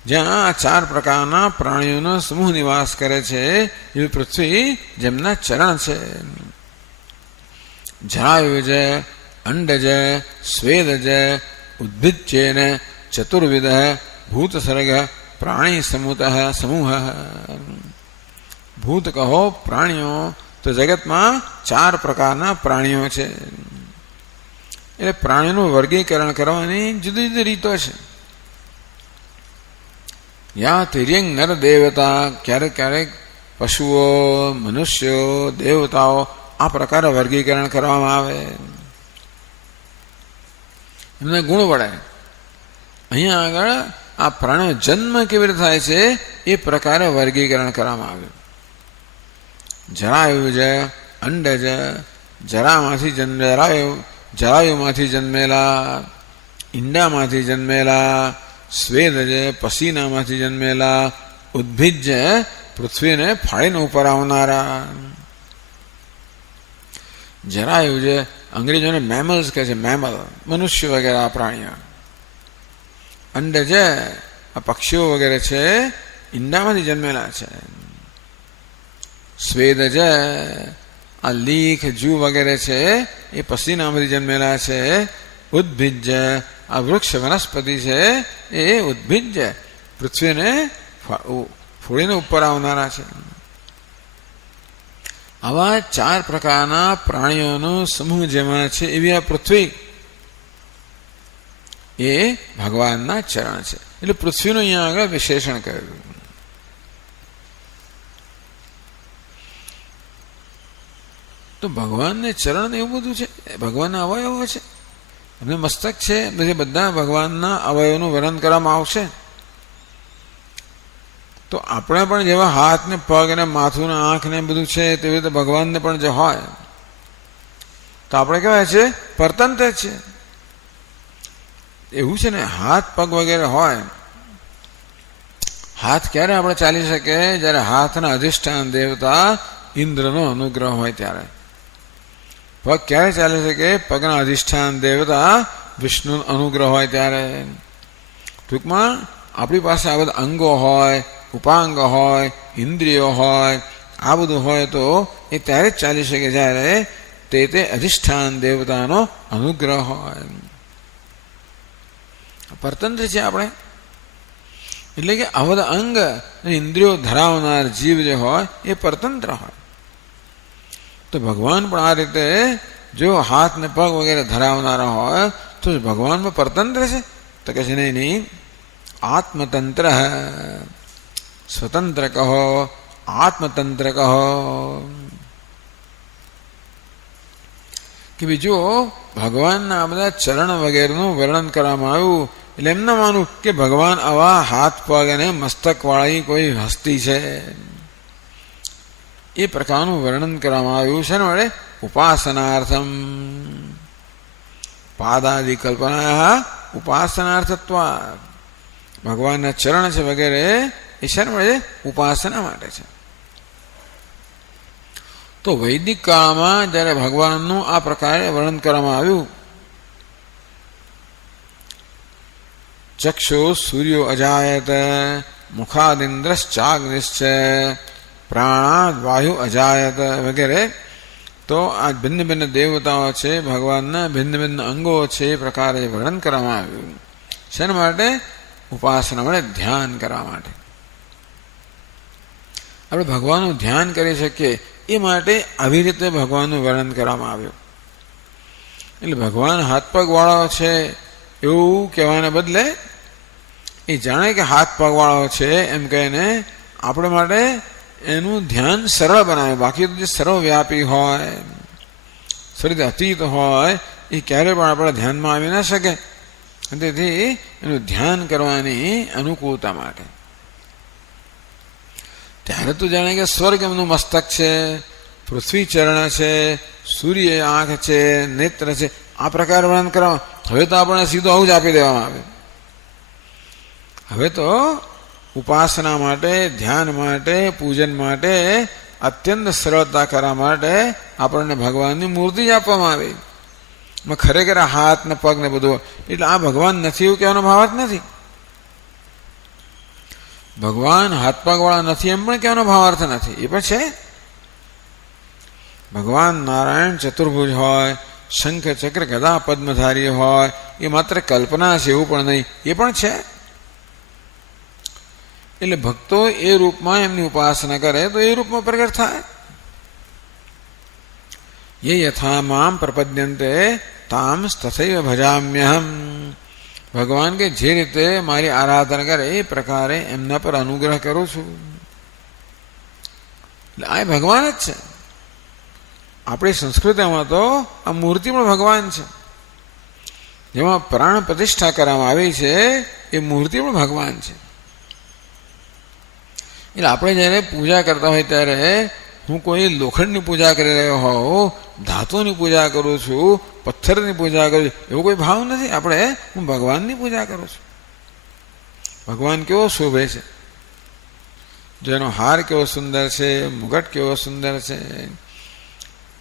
જ્યાં આ 4 પ્રકારના પ્રાણીઓનો સમૂહ નિવાસ કરે છે એવી પૃથ્વી જેમના ચરણ છે. જરાયુજ અંડજ સ્વેદજ ઉદ્ભિજ્જેન ચતુર્વિધ ભૂત સર્ગ પ્રાણી સમૂહ. ભૂત કહો પ્રાણીઓ, તો જગતમાં 4 પ્રકારના પ્રાણીઓ છે. એટલે પ્રાણીઓનું વર્ગીકરણ કરવાની જુદી જુદી રીતો છે. યા તિર્યંગ નર દેવતા, ક્યારેક ક્યારેક પશુઓ, મનુષ્યો, દેવતાઓ આ પ્રકારે વર્ગીકરણ કરવામાં આવે. એમને ગુણ વળે. અહીંયા આગળ આ પ્રાણીઓ જન્મ કેવી રીતે થાય છે એ પ્રકારે વર્ગીકરણ કરવામાં આવ્યું. જરાયુજ અંડજ, જરામાંથી જરાયુમાંથી જન્મેલા, ઈંડામાંથી જન્મેલા, સ્વેદજ પસીનામાંથી જન્મેલા, ઉદ્ભિજ પૃથ્વીને ફાડીને ઉપર આવનારા. જરાયુજ અંગ્રેજોને મેમલ્સ કહે છે, મેમલ મનુષ્ય વગેરે આ પ્રાણીઓ. અંડજ આ પક્ષીઓ વગેરે છે, ઈંડામાંથી જન્મેલા છે. સ્વેદજ આ લીખ જૂ વગેરે છે એ પસીનામાંથી જન્મેલા છે. ઉદ્ભિજ આ વૃક્ષ વનસ્પતિ છે એ ઉદ્ભિજ પૃથ્વીને ફોડીને ઉપર આવનારા છે. આવા 4 પ્રકારના પ્રાણીઓનો સમૂહ જેમાં છે એવી આ પૃથ્વી એ ભગવાનના ચરણ છે. એટલે પૃથ્વીનું અહીંયા આગળ વિશેષણ કરેલું. તો ભગવાનને ચરણ એવું બધું છે, ભગવાનના અવયવો છે, એમને મસ્તક છે, પછી બધા ભગવાનના અવયવોનું વર્ણન કરવામાં આવશે. તો આપણે પણ જેવા હાથ ને પગ ને માથું ને આંખ ને બધું છે તેવી રીતે ભગવાનને પણ જે હોય તો આપણે કહેવાય છે પરતંત્ર છે. એવું છે ને, હાથ પગ વગેરે હોય. હાથ ક્યારે આપણે ચાલી શકે? જ્યારે હાથના અધિષ્ઠાન દેવતા ઇન્દ્રનો અનુગ્રહ હોય ત્યારે. પગ ક્યારે ચાલી શકે? પગના અધિષ્ઠાન દેવતા વિષ્ણુનો અનુગ્રહ હોય ત્યારે. ટૂંકમાં આપણી પાસે આ બધા અંગો હોય, ઉપાંગ હોય, ઇન્દ્રિયો હોય, આ બધું હોય તો એ ત્યારે જ ચાલી શકે જ્યારે તે અધિષ્ઠાન દેવતાનો અનુગ્રહ હોય. પરતંત્ર છે આપણે. એટલે કે આ બધા અંગ અને ઇન્દ્રિયો ધરાવનાર જીવ જે હોય એ પરતંત્ર હોય. તો ભગવાન પણ આ રીતે જો હાથ ને પગ વગેરે ધરાવનારા હોય તો ભગવાનમાં પરતંત્ર છે? તો કે છે નહીં, આત્મતંત્ર સ્વતંત્ર કહો, આત્મતંત્ર કહો. કે બીજો ભગવાનના બધા ચરણ વગેરેનું વર્ણન કરવામાં આવ્યું. એટલે એમ ના માનું કે ભગવાન આવા હાથ પગ અને મસ્તકવાળી કોઈ હસ્તી છે. એ પ્રકારનું વર્ણન કરવામાં આવ્યું છે ને વડે ઉપાસનાર્થમ પાદાદિ કલ્પના ઉપાસનાર્થત્વ. ભગવાનના ચરણ છે વગેરે એ શેના વડે? ઉપાસના માટે છે. તો વૈદિક કાળમાં જ્યારે ભગવાનનું આ પ્રકારે વર્ણન કરવામાં આવ્યું, ચક્ષુ સૂર્યો અજાયત, મુખાદિન્દ્રશ્ચાગ્નિશ્ચ, પ્રાણાદ વાયુ અજાયત વગેરે. તો આ ભિન્ન ભિન્ન દેવતાઓ છે, ભગવાનના ભિન્ન ભિન્ન અંગો છે, એ પ્રકારે વર્ણન કરવામાં આવ્યું. શેના માટે? ઉપાસના વડે ધ્યાન કરવા માટે. આપણે ભગવાનનું ધ્યાન કરી શકીએ એ માટે આવી રીતે ભગવાનનું વર્ણન કરવામાં આવ્યું. એટલે ભગવાન હાથ પગ વાળો છે એવું કહેવાને બદલે એ જાણે કે હાથ પગ વાળો છે એમ કહીને આપણે માટે એનું ધ્યાન સરળ બનાવે. બાકી તો જે સર્વવ્યાપી હોય, શરીર અતીત હોય, એ ક્યારેય પણ આપણા ધ્યાનમાં આવી ના શકે. તેથી એનું ધ્યાન કરવાની અનુકૂળતા માટે ત્યારે તો જાણે કે સ્વર્ગ એમનું મસ્તક છે, પૃથ્વી ચરણ છે, સૂર્ય આંખ છે, નેત્ર છે, આ પ્રકાર વર્ણન કરવા. હવે તો આપણે સીધું આવું જ આપી દેવામાં આવે. હવે તો ઉપાસના માટે, ધ્યાન માટે, પૂજન માટે, અત્યંત સરળતા કરવા માટે આપણને ભગવાનની મૂર્તિ જ આપવામાં આવી. ખરેખર હાથ ને પગ ને બધું, એટલે આ ભગવાન નથી એવું કહેવાનો ભાવ જ નથી. ભગવાન હાથ પગ વાળા નથી એમ પણ કહેવાનો ભાવાર્થ નથી. એ પણ છે. ભગવાન નારાયણ ચતુર્ભુજ હોય, શંખ ચક્ર ગદા પદ્મધારી હોય, એ માત્ર કલ્પના છે એવું પણ નહીં, એ પણ છે. એટલે ભક્તો એ રૂપમાં એમની ઉપાસના કરે તો એ રૂપમાં પ્રગટ થાય. ये यथा माम प्रपद्यन्ते ताम तथैव भजाम्यहम. ભગવાન કે જે રીતે મારી આરાધના કરે એ પ્રકારે એમના પર અનુગ્રહ કરું છું. એટલે આ ભગવાન જ છે. આપણી સંસ્કૃતિમાં તો આ મૂર્તિ પણ ભગવાન છે. જેમાં પ્રાણ પ્રતિષ્ઠા કરવામાં આવી છે એ મૂર્તિ પણ ભગવાન છે. એટલે આપણે જ્યારે પૂજા કરતા હોય ત્યારે હું કોઈ લોખંડની પૂજા કરી રહ્યો હોઉં, ધાતુની પૂજા કરું છું, પથ્થરની પૂજા કરું છું, એવો કોઈ ભાવ નથી. આપણે હું ભગવાનની પૂજા કરું છું. ભગવાન કેવો શોભે છે, જેનો હાર કેવો સુંદર છે, મુગટ કેવો સુંદર છે,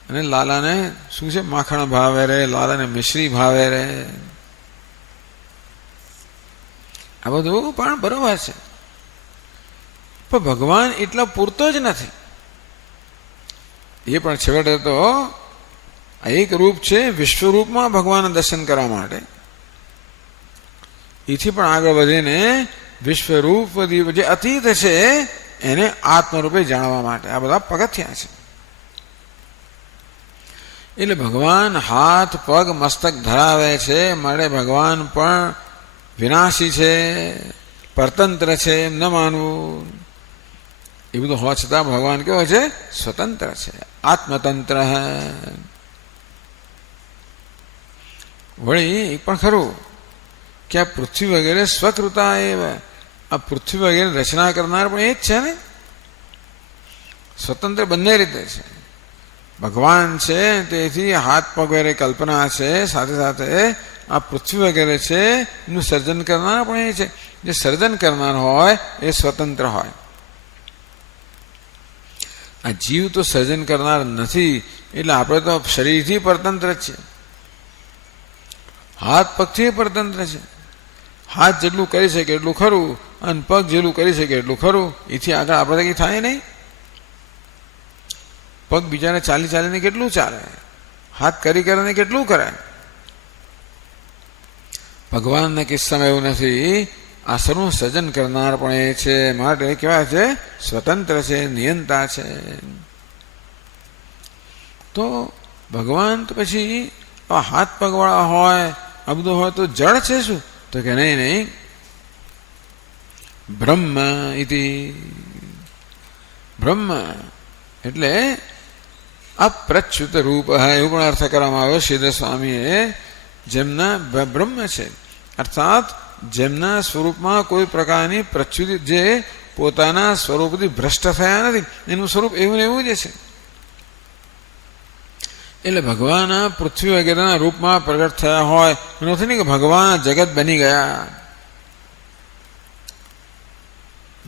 અને લાલાને શું છે, માખણ ભાવે રે, લાલાને મિશ્રી ભાવે રે. આ બધું પણ બરોબર છે, પણ ભગવાન એટલો પૂરતો જ નથી. એ પણ છેવટે તો એક રૂપ છે, વિશ્વરૂપમાં ભગવાનના દર્શન કરવા માટે. એથી પણ આગળ વધીને વિશ્વરૂપ જે અતીત છે એને આત્મરૂપે જાણવા માટે આ બધા પગથિયા છે. એટલે ભગવાન હાથ પગ મસ્તક ધરાવે છે માટે ભગવાન પણ વિનાશી છે, પરતંત્ર છે એમ ન માનવું. એ બધું હોવા છતાં ભગવાન કેવો છે, સ્વતંત્ર છે, આત્મતંત્ર. વળી એ પણ ખરું કે આ પૃથ્વી વગેરે સ્વકૃતા એવા, આ પૃથ્વી વગેરે રચના કરનાર પણ એ જ છે ને. સ્વતંત્ર બંને રીતે છે. ભગવાન છે તેથી હાથ પગ વગેરે કલ્પના છે, સાથે સાથે આ પૃથ્વી વગેરે છે એનું સર્જન કરનાર પણ એ છે. જે સર્જન કરનાર હોય એ સ્વતંત્ર હોય. આ જીવ તો સર્જન કરનાર નથી, એટલે આપણે તો શરીરથી પરતંત્ર જ છે, હાથ પગથી પરતંત્ર છે. હાથ જેટલું કરી શકે એટલું ખરું, અને પગ જેટલું કરી શકે એટલું ખરું. એથી આગળ આપણે કંઈ થાય નહીં. પગ બીજાને ચાલી ચાલીને કેટલું ચાલે, હાથ કરી કરીને કેટલું કરે. ભગવાનના કિસ્સામાં એવું નથી. આ સર્વનું સર્જન કરનાર પણ એ છે, માટે કેવા છે, સ્વતંત્ર છે, નિયંતા છે. તો ભગવાન તો પછી હાથ પગવાળા હોય, આ બધું હોય તો જળ છે શું? તો કે નહીં, બ્રહ્મ ઇતિ. બ્રહ્મ એટલે અપ્રચ્યુત રૂપ, એવું પણ અર્થ કરવામાં આવ્યો સિદ્ધ સ્વામીએ. જેમના બ્રહ્મ છે, અર્થાત જેમના સ્વરૂપમાં કોઈ પ્રકારની પ્રચ્યુતિ, જે પોતાના સ્વરૂપથી ભ્રષ્ટ થયા નથી, એનું સ્વરૂપ એવું ને એવું જ છે. એટલે ભગવાન પૃથ્વી વગેરેના રૂપમાં પ્રગટ થયા હોય નથી ને કે ભગવાન જગત બની ગયા.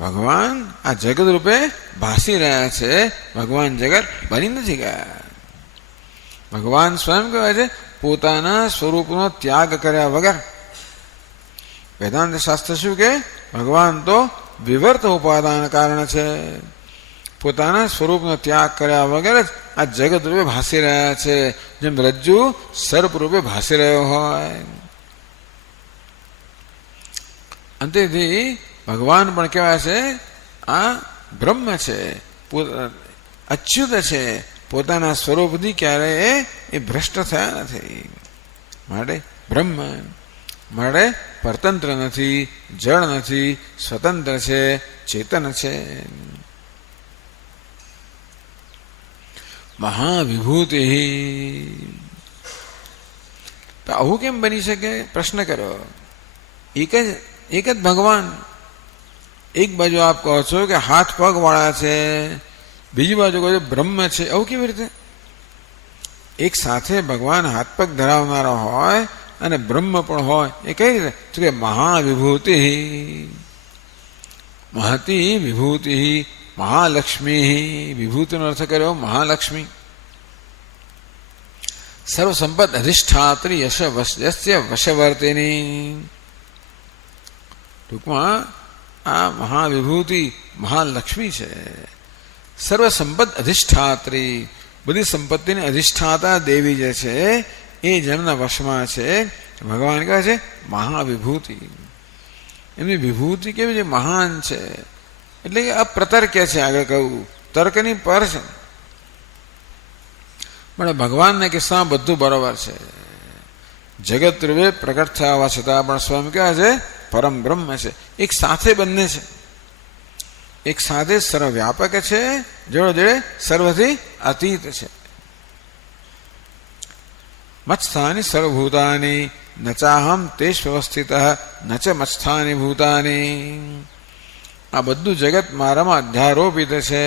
ભગવાન આ જગત રૂપે ભાસી રહ્યા છે, ભગવાન જગત બની નથી ગયા. ભગવાન સ્વયં કહેવાય છે પોતાના સ્વરૂપનો ત્યાગ કર્યા વગર. વેદાંત શાસ્ત્ર શું કે, ભગવાન તો વિવર્ત ઉપાદાન કારણ છે, પોતાના સ્વરૂપનો ત્યાગ કર્યા વગર જ આ જગત રૂપે ભાસી રહ્યા છે, જેમ રજ્જુ સર્પ રૂપે ભાસી રહ્યો હોય. અંતેથી ભગવાન પણ કહેવાય છે આ બ્રહ્મ છે, અચ્યુત છે, પોતાના સ્વરૂપથી ક્યારેય એ ભ્રષ્ટ થયા નથી. માટે બ્રહ્મ, માટે પરતંત્ર નથી, જળ નથી, સ્વતંત્ર છે, ચેતન છે. મહાવિભૂતિ. આવું કેમ બની શકે? પ્રશ્ન કર્યો. એક જ ભગવાન. એક બાજુ આપ કહો છો કે હાથ પગ વાળા છે, બીજી બાજુ કહો છો બ્રહ્મ છે. આવું કેવી રીતે? એક સાથે ભગવાન હાથ પગ ધરાવનારા હોય અને બ્રહ્મ પણ હોય, એ કઈ રીતે? તો કે મહાવિભૂતિ, મહતી વિભૂતિ, મહાલક્ષ્મી. વિભૂતિનો અર્થ કર્યો મહાલક્ષ્મી. સર્વસંપદ અધિષ્ઠાત્રી યસ્ય વશવર્તિની. ટૂંકમાં આ મહાવિભૂતિ મહાલક્ષ્મી છે. સર્વસંપદ અધિષ્ઠાત્રી, બધી સંપત્તિની અધિષ્ઠાતા દેવી જે છે એ જેમના વશમાં છે ભગવાન કહે છે મહાવિભૂતિ. એમની વિભૂતિ કેવી છે? મહાન છે. એટલે કે અપ્રતર્ક્ય છે. આગળ કહ્યું તર્કની પર છે. પણ ભગવાનના કિસ્સામાં બધું બરોબર છે. જગત રૂપે પ્રગટ થયા હોવા છતાં પણ સ્વયં કહેવાય છે પરમ બ્રહ્મ છે. એક સાથે બંને છે. એક સાથે સર્વવ્યાપક છે, જોડે જોડે સર્વથી અતીત છે. મત્સ્થાની સર્વભૂતાની ન ચાહમ તેષ વ્યવસ્થિત ન ચ મત્સ્થાની ભૂતાની. આ બધું જગત મારામાં અધ્યારોપિત છે.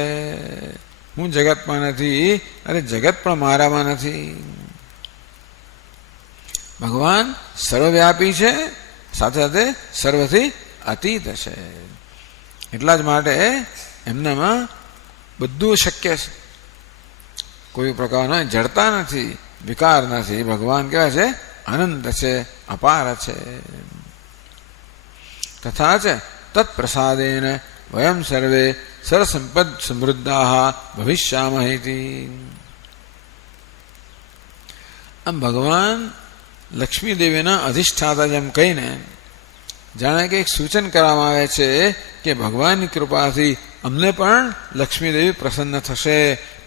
હું જગતમાં નથી અને જગત પણ મારામાં નથી. ભગવાન સર્વવ્યાપી છે, સાથે સાથે સર્વથી અતીત છે. એટલા જ માટે એમનામાં બધું શક્ય છે. કોઈ પ્રકારનો જડતા નથી, વિકાર નથી. ભગવાન કહેવાય છે અનંત છે, અપાર છે. તથા છે તત્પ્રસાદેન વયમ સર્વે સરસંપદ સમૃદ્ધા ભવિષ્યામહિતિ. આમ ભગવાન લક્ષ્મી દેવીના અધિષ્ઠાતા જેમ કહીને જાણે કે એક સૂચન કરવામાં આવે છે કે ભગવાનની કૃપાથી અમને પણ લક્ષ્મી દેવી પ્રસન્ન થશે,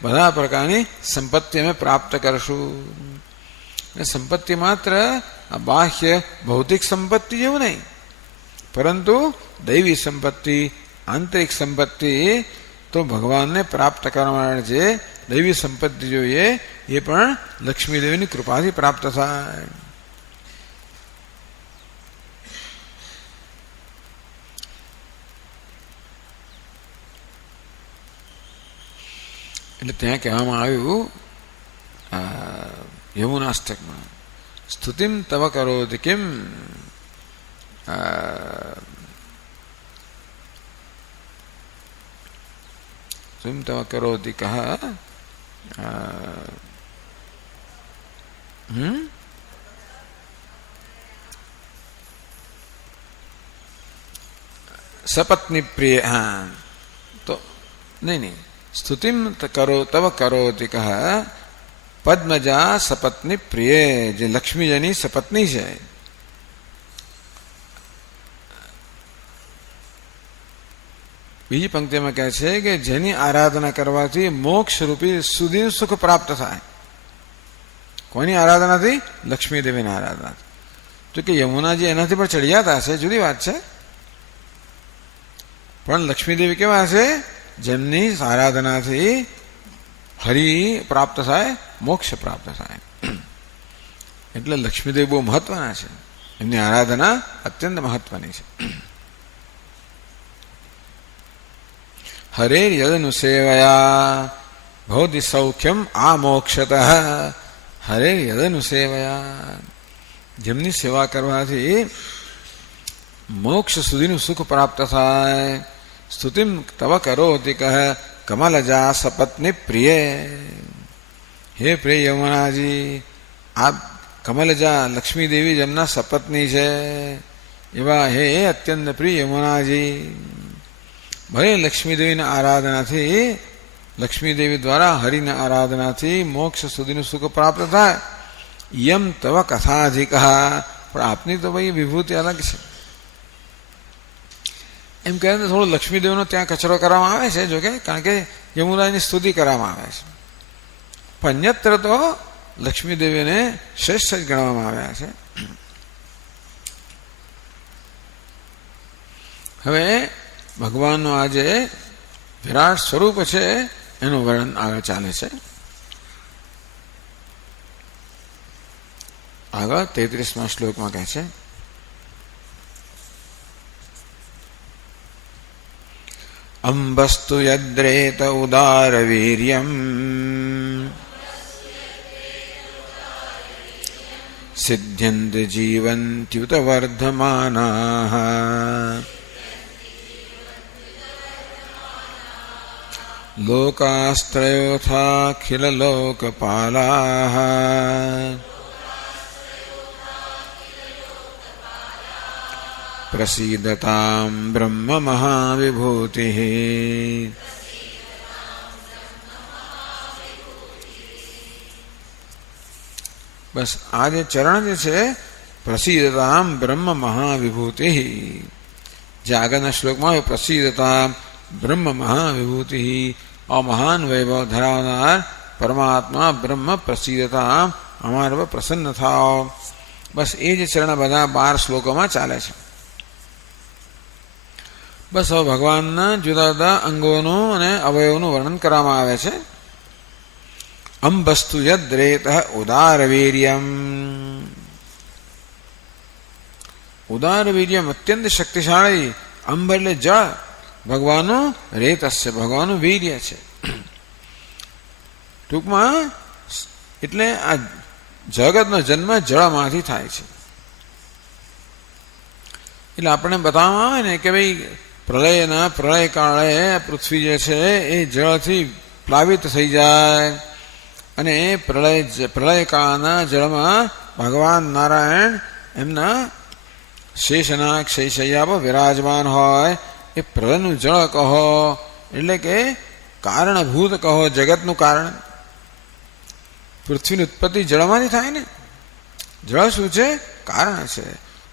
બધા પ્રકારની સંપત્તિ અમે પ્રાપ્ત કરશું. સંપત્તિ માત્ર બાહ્ય ભૌતિક સંપત્તિ જેવું નહીં, પરંતુ દૈવી સંપત્તિ, આંતરિક સંપત્તિ તો ભગવાનને પ્રાપ્ત કરવા માટે જે દૈવી સંપત્તિ જોઈએ એ પણ લક્ષ્મી દેવીની કૃપાથી પ્રાપ્ત થાય. એટલે ત્યાં કહેવામાં આવ્યું યમુનાષ્ટકમાં, સ્તુતિમ તવ કરોતિ કિમ સ્તુતિમ તવ કરોતિ કહ સપત્ની પ્રિય. હા તો નહીં સ્તુતિમ તવ કરોતિ કહ પદ્મજા સપત્ની પ્રિય, જે લક્ષ્મીજીની સપત્ની છે. બીજી પંક્તિમાં કહે છે કે જેની આરાધના કરવાથી મોક્ષ રૂપી સુધી સુખ પ્રાપ્ત થાય. કોની આરાધનાથી? લક્ષ્મી દેવીની આરાધના. તો કે યમુનાજી એનાથી પણ ચડિયાતા છે, જુદી વાત છે. પણ લક્ષ્મી દેવી કેવા છે? જેમની આરાધનાથી હરિ પ્રાપ્ત થાય, મોક્ષ પ્રાપ્ત થાય. એટલે લક્ષ્મીદેવી બહુ મહત્વના છે. એમની આરાધના અત્યંત મહત્વની છે. હરે યદનુસેવયા ભવતિ સૌખ્યમ આમોક્ષતઃ. હરે યદનુસેવયા, જેમની સેવા કરવાથી મોક્ષ સુધીનું સુખ પ્રાપ્ત થાય. સ્તુતિમ તવ કરોતિ કહ કમલજા સપત્ની પ્રિય. હે પ્રિય યમુનાજી, આપ કમલજા લક્ષ્મી દેવી જેમના સપત્ની છે એવા હે અત્યંત પ્રિય યમુનાજી, ભલે લક્ષ્મી દેવીના આરાધનાથી, લક્ષ્મી દેવી દ્વારા હરિના આરાધનાથી મોક્ષ સુધીનું સુખ પ્રાપ્ત થાય. યમ તવ કથાધિક, પણ આપની તો ભાઈ વિભૂતિ અલગ છે. એમ કહે તો થોડું લક્ષ્મીદેવનો ત્યાં કચરો કરવામાં આવે છે, જોકે કારણ કે યમુનાની સ્તુતિ કરવામાં આવે છે, પણ અન્યત્ર તો લક્ષ્મીદેવીને શ્રેષ્ઠ જ ગણવામાં આવ્યા છે. હવે ભગવાનનું આ જે વિરાટ સ્વરૂપ છે એનું વર્ણન આગળ ચાલે છે. આગળ 33મા શ્લોકમાં કહે છે, અંબસ્તુ યદ્રેત ઉદાર વીર્યમ સિદ્ધ્યન્ત જીવન્ત્યુત વર્ધમાનાઃ લોકાસ્ત્રયોથાખિલ લોકપાલાઃ પ્રસીદતામ બ્રહ્મ મહાવિભૂતિઃ. બસ આ જે ચરણ જે છે, પ્રસિદ્ધતામ બ્રહ્મ મહાવિભૂતિ, જે આગળના શ્લોકમાં આવ્યું પ્રસિદ્ધતામ બ્રહ્મ મહાવિભૂતિ, આ મહાન વૈભવ ધરાવનાર પરમાત્મા બ્રહ્મ પ્રસિદ્ધતામ, અમારા પર પ્રસન્ન થાઓ. બસ એ જ ચરણ બધા 12 શ્લોકોમાં ચાલે છે. બસ હવે ભગવાનના જુદા જુદા અંગોનું અને અવયવનું વર્ણન કરવામાં આવે છે. અંબસ્તુ યદ્રેત ઉદાર વીર્યમ, ઉદાર વીર્યમ અત્યંત શક્તિશાળી. અંબ એટલે જળ, ભગવાનનું રેતસ છે, ભગવાનનું વીર્ય છે. ટૂંકમાં એટલે આ જગતનો જન્મ જળમાંથી થાય છે. એટલે આપણને બતાવવામાં આવે ને કે ભાઈ પ્રલય કાળે પૃથ્વી જે છે એ જળથી પ્લાવિત થઈ જાય, અને એ પ્રલયકાળના જળમાં ભગવાન નારાયણ એમના શેષનાગ શૈશૈયા પર વિરાજમાન હોય. એ પ્રલયનું જળ કહો એટલે કે કારણભૂત કહો, જગતનું કારણ. પૃથ્વીની ઉત્પત્તિ જળમાંથી થાય ને, જળ શું છે? કારણ છે.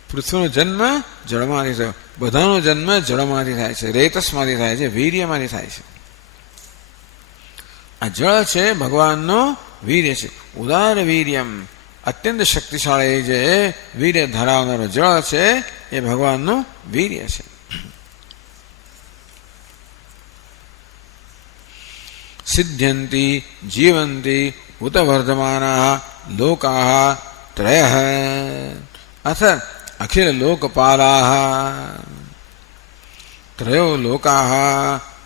પૃથ્વીનો જન્મ જળમાંથી થયો, બધાનો જન્મ જળમાંથી થાય છે, રેતસમાંથી થાય છે, વીર્યમાંથી થાય છે. આ જળ છે ભગવાનનું વીર્ય છે. ઉદાર વીર્યમ, અત્યંત શક્તિશાળી જે વીર્ય ધરાવનારો જળ છે એ ભગવાનનું વીર્ય છે. સિદ્ધ્યંતિ જીવંતિ ઉત વર્ધમાના લોકાઃ ત્રયઃ અથ અખિલ લોકપાલાઃ. ત્રયો લોકાઃ,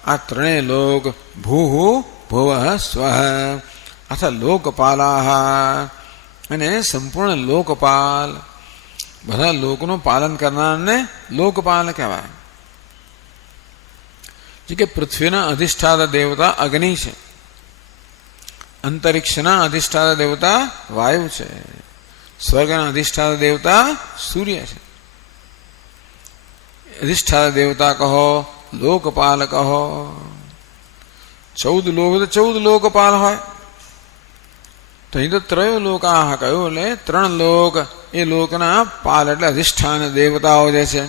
આ ત્રણેય લોક, ભૂઃ ભુવઃ સ્વઃ અથ લોકપાલાઃ, અને સંપૂર્ણ લોકપાલ, બધા લોકનું પાલન કરનારને લોકપાલ કહેવાય. જે કે પૃથ્વીના અધિષ્ઠાતા દેવતા અગ્નિ છે, અંતરિક્ષના અધિષ્ઠાતા દેવતા વાયુ છે, સ્વર્ગના અધિષ્ઠાતા દેવતા સૂર્ય છે. અધિષ્ઠાતા દેવતા કહો, લોકપાલ કહો. 14 લોક, 14 લોકપાલ હોય તો અહીં તો ત્રયો લોકાહ કહ્યું, એટલે 3 લોક. એ લોકના પાલ એટલે અધિષ્ઠાન દેવતાઓ જે છે.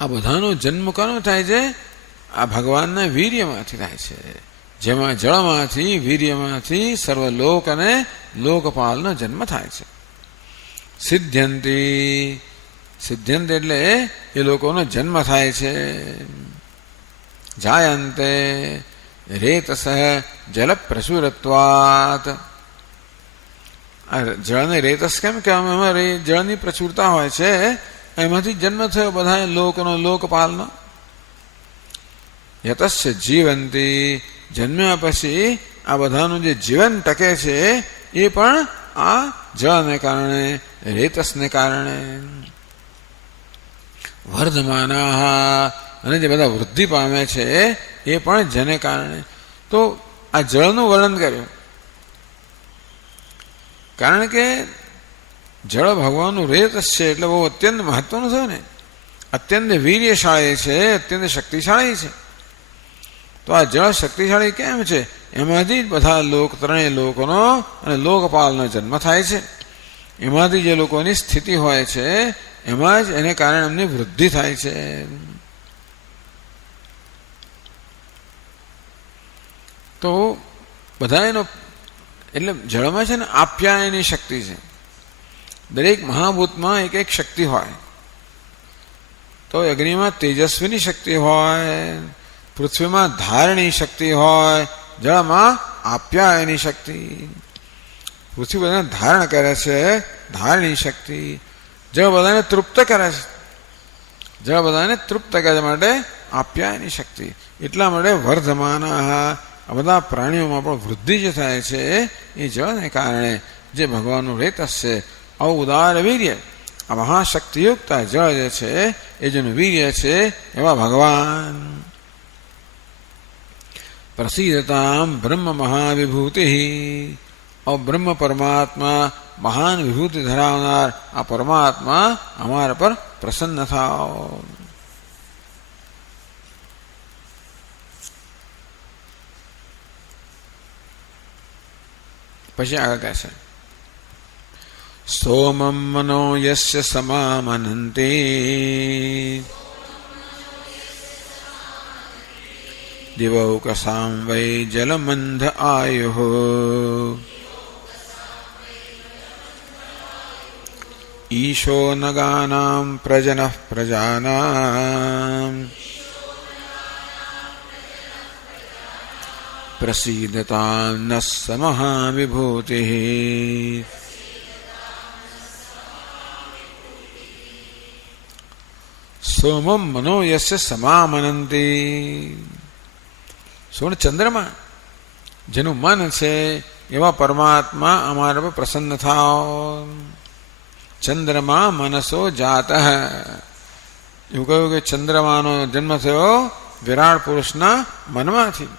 આ બધાનો જન્મ કોનો થાય છે? આ ભગવાનના વીર્યમાંથી થાય છે, જેમાં જળમાંથી વીર્યમાંથી સર્વલોક અને લોકપાલનો જન્મ થાય છે. સિદ્ધ્યંતિ, સિદ્ધ્યંત એટલે એ લોકોનો જન્મ થાય છે. જાયંતે રેતસ જલ પ્રચુરત્વાત, આ જળને રેતસ કેમ કહેવામાં? એમાં જળની પ્રચુરતા હોય છે, એમાંથી જન્મ થયો બધા લોકનો, લોકપાલનો. યતસ્ય જીવંતી, જન્મ્યા પછી આ બધાનું જે જીવન ટકે છે એ પણ આ જળને કારણે, રેતસને કારણે. વર્ધમાનાઃ, અને જે બધા વૃદ્ધિ પામે છે એ પણ જેને કારણે. તો આ જળનું વર્ણન કર્યું, કારણ કે જળ ભગવાનનું રેતસ છે એટલે બહુ અત્યંત મહત્વનું થયું ને. અત્યંત વીર્યશાળી છે, અત્યંત શક્તિશાળી છે. તો આ જળ શક્તિશાળી કેમ છે? એમાંથી જ બધા લોક, ત્રણેય લોકોનો અને લોકપાલનો જન્મ થાય છે. એમાંથી જે લોકોની સ્થિતિ હોય છે એમાં જ એને કારણે એમની વૃદ્ધિ થાય છે. તો બધા એનો એટલે જળમાં છે ને આપ્યાયની શક્તિ છે. દરેક મહાભૂતમાં એક એક શક્તિ હોય. તો અગ્નિમાં તેજસ્વીની શક્તિ હોય, પૃથ્વીમાં ધારણી શક્તિ હોય, જળમાં આપ્યાયની શક્તિ. પૃથ્વી બધાને ધારણ કરે છે, ધારણી શક્તિ. જળ બધાને તૃપ્ત કરે છે, જળ બધાને તૃપ્ત કરે માટે આપ્યાયની શક્તિ. એટલા માટે વર્ધમાન આ બધા પ્રાણીઓમાં પણ વૃદ્ધિ જે થાય છે એ જળને કારણે જે ભગવાનનું રેતસ છે. આવું ઉદાર વીર્ય, આ મહાશક્તિયુક્ત જળ જે છે એ જેનું વીર્ય છે એવા ભગવાન. પ્રસિદ્ધતામ બ્રહ્મ મહાવિભૂતિ, બ્રહ્મ પરમાત્મા મહાન વિભૂતિ ધરાવનાર આ પરમાત્મા અમારા પર પ્રસન્ન થાઓ. પછી આગળ કહે છે સોમમ મનો યસ્ય સમામનંતે દિવૌકસામ વૈ જલમંધ આયુઃ ઈશો નગાનાં પ્રજનઃ પ્રજાનાં પ્રસીદતાં ન સમહાવિભૂતિઃ. સોમમ મનો યસ્ય સમામનંતી, સોણ ચંદ્રમાં જેનું મન છે એવા પરમાત્મા અમારા પર પ્રસન્ન થાઓ. ચંદ્રમા મનસો જાત, એવું કહ્યું કે ચંદ્રમાનો જન્મ થયો વિરાટ પુરુષના મનમાંથી.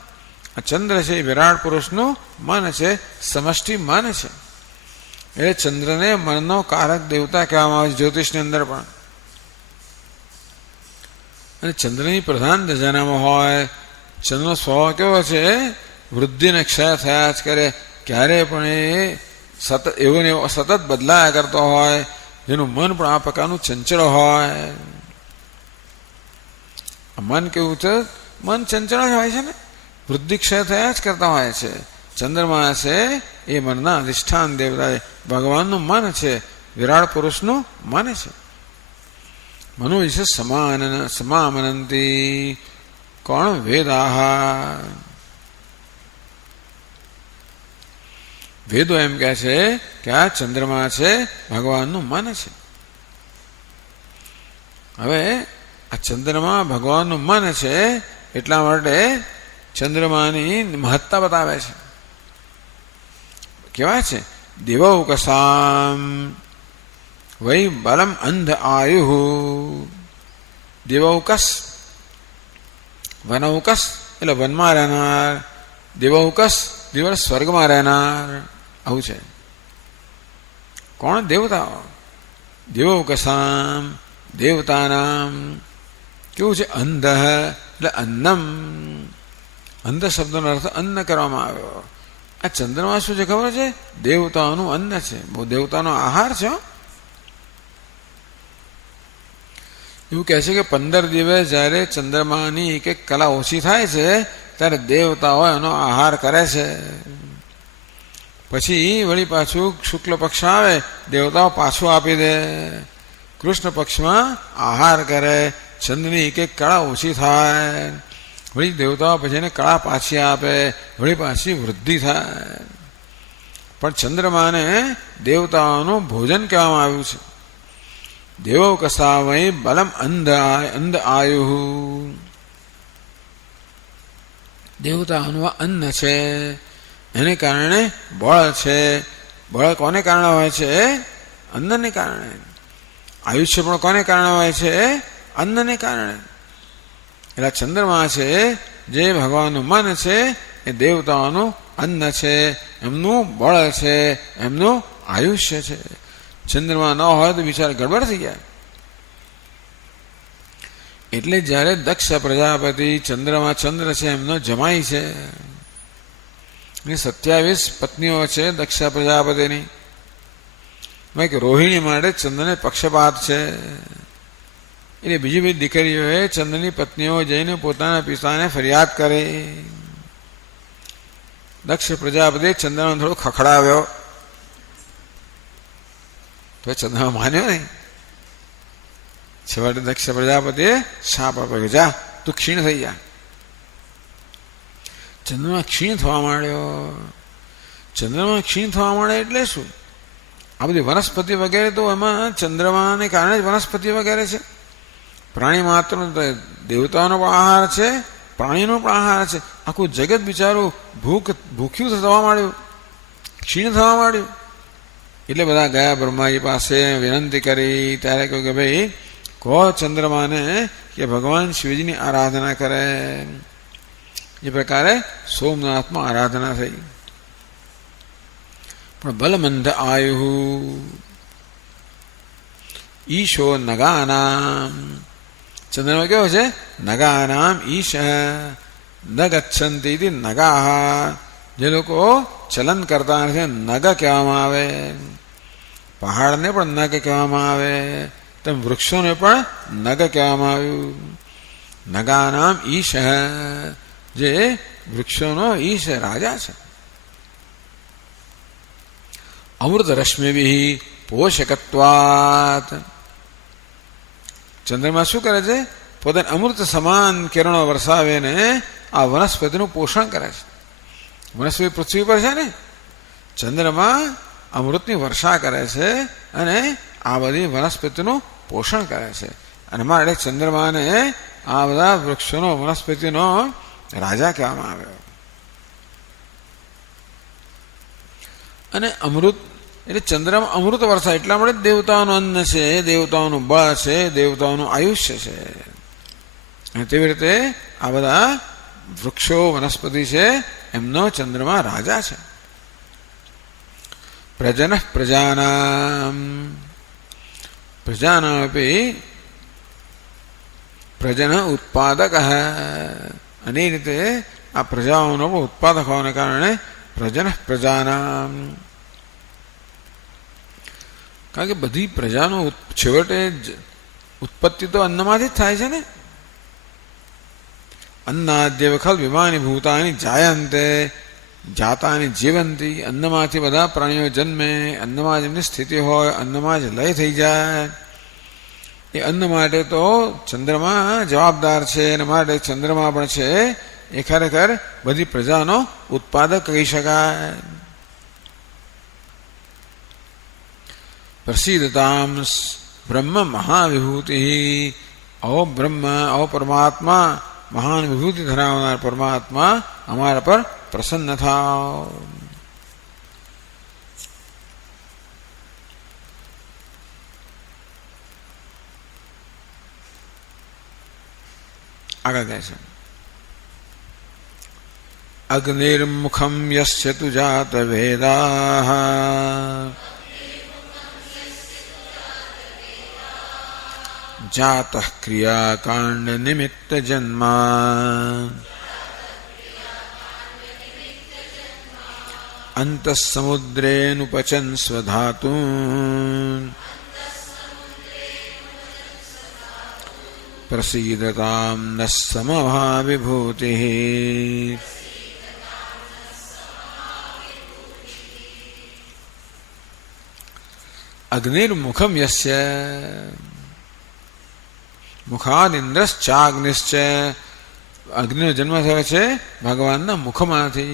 આ ચંદ્ર છે એ વિરાટ પુરુષનું મન છે, સમષ્ટિ મન છે. એટલે ચંદ્રને મનનો કારક દેવતા કહેવામાં આવે છે જ્યોતિષની અંદર પણ. અને ચંદ્રની પ્રધાન દશાનામાં હોય. ચંદ્રનો સ્વભાવ કેવો છે? વૃદ્ધિ અને ક્ષય થયા જ કરે, ક્યારે પણ એ સતત એવું ને એવું સતત બદલાયા કરતો હોય. જેનું મન પણ આ પ્રકારનું ચંચળ હોય. મન કેવું છે? મન ચંચળ જ હોય છે ને, વૃદ્ધિ ક્ષય થયા જ કરતા હોય છે. ચંદ્રમા છે એ મનના અધિષ્ઠાન દેવતા ભગવાનનું મન છે, વિરાટ પુરુષનું મન છે. મનો વિશે સમામનંતી કોણ? વેદાહ, વેદો એમ કહે છે કે આ ચંદ્રમા છે ભગવાનનું મન છે. હવે આ ચંદ્રમા ભગવાનનું મન છે એટલા માટે ચંદ્રમાની મહત્તા બતાવે છે. કેવા છે? દેવૌકસામ વૈ બલમ અંધ આયુ. દેવૌકસ, વનૌકસ એટલે વનમાં રહેનાર, દેવૌકસ દિવસ સ્વર્ગમાં રહેનાર, આવું છે. કોણ? દેવતાઓ. દેવૌકસામ દેવતાનામ કેવું છે? અંધ એટલે અન્નમ. અંધ શબ્દનો અર્થ અન્ન કરવામાં આવ્યો. આ ચંદ્રમાં શું છે ખબર છે? દેવતાઓનું અન્ન છે, બહુ દેવતાનો આહાર છે. એવું કહે છે કે 15 દિવસ જ્યારે ચંદ્રમાની એક કલા ઓછી થાય છે ત્યારે દેવતાઓ એનો આહાર કરે છે. પછી વળી પાછું શુક્લ પક્ષ આવે, દેવતાઓ પાછું આપી દે. કૃષ્ણ પક્ષમાં આહાર કરે, ચંદ્રની એક કળા ઓછી થાય, વળી દેવતાઓ પછી એને કળા પાછી આપે, વળી પાછી વૃદ્ધિ થાય. પણ ચંદ્રમાને દેવતાઓનું ભોજન કહેવામાં આવ્યું છે. દેવૌકસા વૈ બલમ અંધ આયુ. દેવતાઓનું અન્ન છે, એને કારણે બળ છે. બળ કોને કારણે હોય છે? અન્નને કારણે. આયુષ્ય પણ કોને કારણે હોય છે? અન્નને કારણે. એટલે ચંદ્રમા છે જે ભગવાનનું મન છે એ દેવતાઓનું અન્ન છે, એમનું બળ છે, એમનું આયુષ્ય છે. ચંદ્રમા ન હોય તો વિચાર ગડબડ થઈ જાય. એટલે જ્યારે દક્ષ પ્રજાપતિ ચંદ્રમાં ચંદ્ર છે એમનો જમાઈ છે, 27 પત્નીઓ છે દક્ષ પ્રજાપતિની. કે રોહિણી માટે ચંદ્રને પક્ષપાત છે. એટલે બીજી બધી દીકરીઓએ ચંદ્રની પત્નીઓ જઈને પોતાના પિતાને ફરિયાદ કરી. દક્ષ પ્રજાપતિએ ચંદ્રને થોડો ખખડાવ્યો તો ચંદ્રમાં માન્યો નહીં. છેવટે દક્ષ પ્રજાપતિએ શાપ આપ્યો કે જા તું ક્ષીણ થઈ જા. ચંદ્રમાં ક્ષીણ થવા માંડ્યો. ચંદ્રમાં ક્ષીણ થવા માંડે એટલે શું? આ બધી વનસ્પતિ વગેરે તો એમાં ચંદ્રમાને કારણે જ વનસ્પતિ વગેરે છે. પ્રાણી માત્ર દેવતાઓનો પણ આહાર છે, પ્રાણીનો પણ આહાર છે. આખું જગત બિચારું ભૂખ્યું થવા માંડ્યું, ક્ષીણ થવા માંડ્યું. એટલે બધા ગયા બ્રહ્માજી પાસે વિનંતી કરી. ત્યારે કહ્યું કે ભાઈ કહો ચંદ્રમાને કે ભગવાન શિવજીની આરાધના કરે. એ પ્રકારે સોમનાથમાં આરાધના થઈ. પણ બલમંદ આયુ ઈશો નગાનામ. ચંદ્રમાં કેવો છે? નગાનામ ઈશ ન ગચ્છંતી નગાહ. જે લોકો ચલન કરતા નથી નગ કહેવામાં આવે. પહાડને પણ નગ કહેવામાં આવે, તેમ વૃક્ષોને પણ નગ કહેવામાં આવ્યું. નગાનામ ઈશ, જે વૃક્ષોનો ઈશ રાજા છે. અમૃત રશ્મિભિ પોષકત્વાત. ચંદ્રમા શું કરે છે? પોતાને અમૃત સમાન કિરણો વરસાવીને આ વનસ્પતિનું પોષણ કરે છે. વનસ્પતિ પૃથ્વી પર છે ને, ચંદ્રમાં અમૃતની વર્ષા કરે છે અને આ બધી વનસ્પતિનું પોષણ કરે છે. અને માટે ચંદ્રમાને આ બધા વૃક્ષોનો વનસ્પતિનો રાજા કહેવામાં આવ્યો. અને અમૃત એટલે ચંદ્રમાં અમૃત વર્ષા એટલા માટે દેવતાઓનું અન્ન છે, દેવતાઓનું બળ છે, દેવતાઓનું આયુષ્ય છે. અને તેવી રીતે આ બધા વૃક્ષો વનસ્પતિ છે એમનો ચંદ્રમાં રાજા છે. પ્રજન પ્રજાનામ. પ્રજાનામપી પ્રજન ઉત્પાદક. અને એ રીતે આ પ્રજાઓનો ઉત્પાદક હોવાને કારણે પ્રજન પ્રજાનામ. કારણ કે બધી પ્રજાનો છેવટે ઉત્પત્તિ તો અન્નમાંથી જ થાય છે ને. અન્નાદ્યવ ખલ વિમાની ભૂતાની જાયંતે જાતાની જીવંતી. અન્નમાંથી બધા પ્રાણીઓ જન્મે, અન્નમાં જ એમની સ્થિતિ હોય, અન્નમાં જ લય થઈ જાય. એ અન્ન માટે તો ચંદ્રમા જવાબદાર છે. અને માટે ચંદ્રમા પણ છે એ ખરેખર બધી પ્રજાનો ઉત્પાદક કહી શકાય. પ્રસિદ્ધતામ બ્રહ્મ મહાવિભૂતિ. ઓ બ્રહ્મ, ઓ પરમાત્મા, મહાન વિભૂતિ ધરાવનાર પરમાત્મા, અમારા પર પ્રસન્ન થાઓ. આગળ કહે છે અગ્નિર્મુખમ યસ્ય તુ જાત વેદાઃ જાતઃ ક્રિયાકાંડ નિમિત્ત જન્મા અંતઃ સમુદ્રેનુપચન સ્વધાતું પ્રસીદતામ ન સમભા વિભૂતિઃ. અગ્નિર્મુખમ યસ્ય. મુખાદિન્દ્રશ્ચાગ્નિશ્ચ. અગ્નિનો જન્મ થયો છે ભગવાનના મુખમાંથી.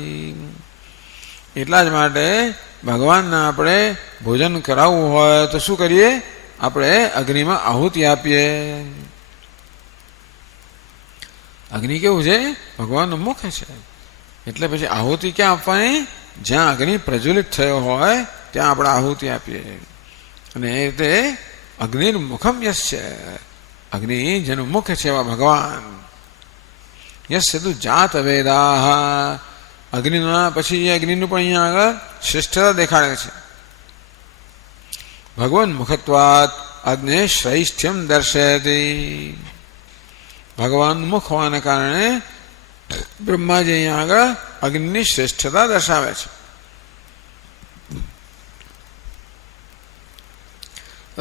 એટલા જ માટે ભગવાનને આપણે ભોજન કરાવવું હોય તો શું કરીએ? આપણે અગ્નિમાં આહુતિ આપીએ. અગ્નિ કેવું છે? ભગવાનનું મુખ છે. એટલે પછી આહુતિ ક્યાં આપવાની? જ્યાં અગ્નિ પ્રજ્વલિત થયો હોય ત્યાં આપણે આહુતિ આપીએ. અને એ રીતે અગ્નિર્મુખમ યસ્ય. અગ્નિ જેનું મુખ છે એવા ભગવાન. યસ્ય તુ જાત વેદાઃ. અગ્નિના પછી અગ્નિનું પણ અહીંયા આગળ શ્રેષ્ઠતા દેખાડે છે. ભગવાન મુખત્વાત અગ્નિ શ્રૈષ્ઠ્યમ દર્શયતિ. ભગવાન મુખ હોવાને કારણે બ્રહ્માજી અહીંયા આગળ અગ્નિની શ્રેષ્ઠતા દર્શાવે છે.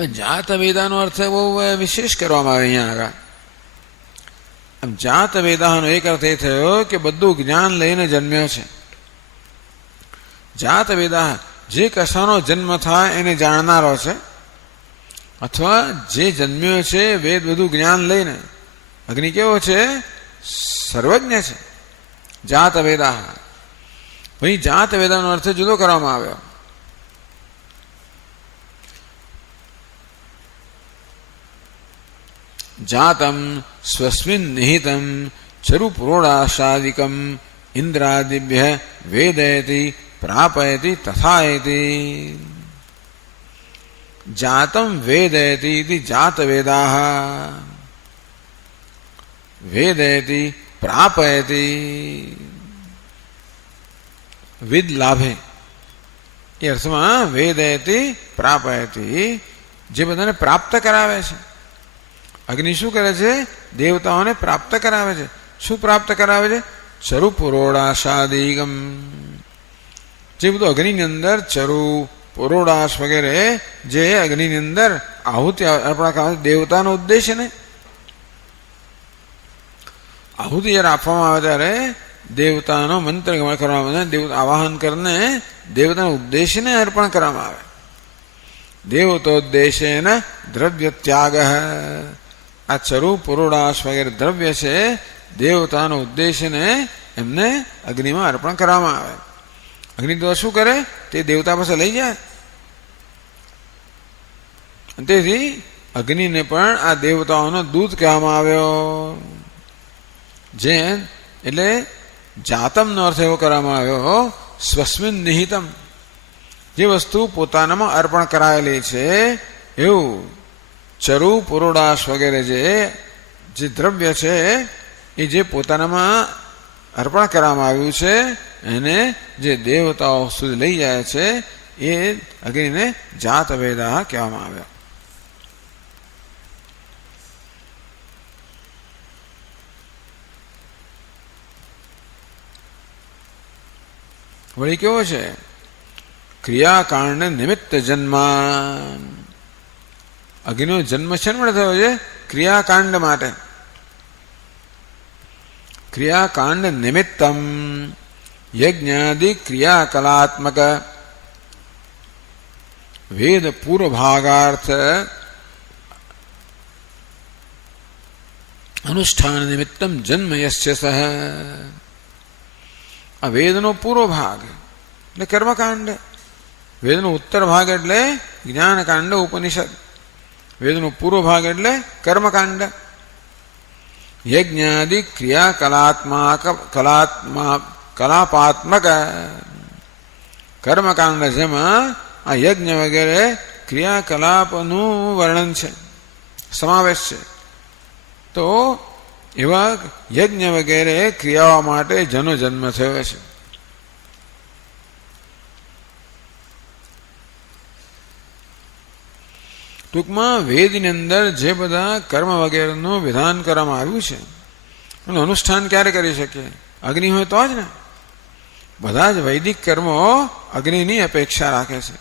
જાત વેદાનો અર્થ બહુ વિશેષ કરવામાં આવે અહીંયા આગળ. જાત વેદાનો એક અર્થ એ થયો કે બધું જ્ઞાન લઈને જન્મ્યો છે. જાત વેદા જે કશાનો જન્મ થાય એને જાણનારો છે, અથવા જે જન્મ્યો છે વેદ બધું જ્ઞાન લઈને. અગ્નિ કેવો છે? સર્વજ્ઞ છે. જાત વેદા. ભાઈ જાત વેદાનો અર્થ જુદો કરવામાં આવ્યો. જાતમ સ્વસ્મિન નિહિતમ ચરુપુરોડાશાદિકમ ઇન્દ્રાદિભ્ય વેદયતિ પ્રાપયતિ તથાયતિ. જાતમ વેદયતિ ઇતિ જાત વેદાઃ વેદયતિ પ્રાપયતિ. વિદ લાભે એ અર્થમાં વેદયતિ પ્રાપયતિ, જે બધાને પ્રાપ્ત કરાવે છે. અગ્નિ શું કરે છે? દેવતાઓને પ્રાપ્ત કરાવે છે. શું પ્રાપ્ત કરાવે છે? ચરુપુરોડાશાદિકમ. જે બધું અગ્નિની અંદર ચરુ પુરોડાશ વગેરે જે અગ્નિની અંદર આહુતિ અર્પણ દેવતાનો ઉદ્દેશ ને. આહુતિ જયારે આપવામાં આવે ત્યારે દેવતાનો મંત્ર કરવામાં આવે, દેવતા આવાહન કરીને દેવતાના ઉદ્દેશને અર્પણ કરવામાં આવે. દેવતોદ્દેશેન દ્રવ્ય ત્યાગ. આ ચરુ પુરોડાશ વગેરે દ્રવ્ય છે દેવતાનો ઉદ્દેશને એમને અગ્નિમાં અર્પણ કરવામાં આવે. અગ્નિ દ્વારા શું કરે? તે દેવતા પાસે લઈ જાય. તેથી અગ્નિને પણ આ દેવતાઓનો દૂત કહેવામાં આવ્યો. જે એટલે જાતમનો અર્થ એવો કરવામાં આવ્યો સ્વસ્મિન નિહિતમ, જે વસ્તુ પોતાનામાં અર્પણ કરાયેલી છે એવું ચરુ પુરોડાશ વગેરે જે દ્રવ્ય છે એ જે પોતાનામાં અર્પણ કરવામાં આવ્યું છે એને જે દેવતાઓ સુધી લઈ જાય છે એ અગ્નિને જાત વેદા કહેવામાં આવ્યા. વળી કેવો છે? ક્રિયાકાંડ નિમિત્ત જન્મ. અગ્નિનો જન્મ છે ને થયો છે ક્રિયાકાંડ માટે. ક્રિયાકાંડ નિમિત્તમ યજ્ઞાદિ ક્રિયાકલાત્મક વેદ પૂર્વભાગાર્થ અનુષ્ઠાન નિમિત્તમ જન્મ યસ્ય સહ. આ વેદનો પૂર્વ ભાગ એટલે કર્મકાંડ, વેદનો ઉત્તર ભાગ એટલે જ્ઞાનકાંડ ઉપનિષદ, વેદનો પૂર્વ ભાગ એટલે કર્મકાંડ. યજ્ઞાદિ કલાપાત્મક કર્મકાંડ, જેમાં આ યજ્ઞ વગેરે ક્રિયાકલાપનું વર્ણન છે, સમાવેશ છે. તો એવા યજ્ઞ વગેરે ક્રિયાઓ માટે જનો જન્મ થયો છે. ટૂંકમાં વેદની અંદર જે બધા કર્મ વગેરેનું વિધાન કરવામાં આવ્યું છે એનું અનુષ્ઠાન ક્યારે કરી શકીએ? અગ્નિ હોય તો જ ને. બધા જ વૈદિક કર્મો અગ્નિની અપેક્ષા રાખે છે.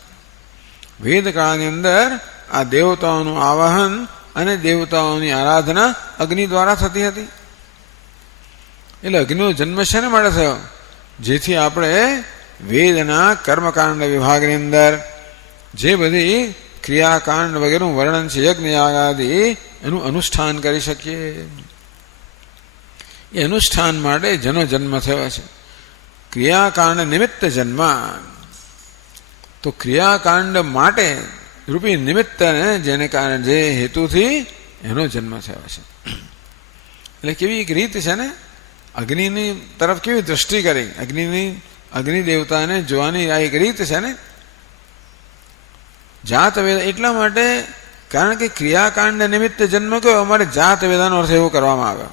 વેદકાળની અંદર આ દેવતાઓનું આવાહન અને દેવતાઓની આરાધના અગ્નિ દ્વારા થતી હતી. એટલે અગ્નિનો જન્મ શેને માટે થયો? જેથી આપણે વેદના કર્મકાંડ વિભાગની અંદર જે બધી ક્રિયાકાંડ વગેરેનું વર્ણન છે યજ્ઞ યાગાદિ, એનું અનુષ્ઠાન કરી શકીએ. એ અનુષ્ઠાન માટે જનો જન્મ થયો છે. ક્રિયાકાંડ નિમિત્ત જન્મ. તો ક્રિયાકાંડ માટે રૂપી નિમિત્ત જેને કારણે જે હેતુથી એનો જન્મ થયો છે. એટલે કેવી એક રીત છે ને, અગ્નિની તરફ કેવી દ્રષ્ટિ કરી, અગ્નિ દેવતાને જોવાની આ એક રીત છે ને. જાત વેદા એટલા માટે, કારણ કે ક્રિયાકાંડ નિમિત્ત જન્મ કયો, અમારે જાત વેદાનો અર્થ એવો કરવામાં આવ્યો.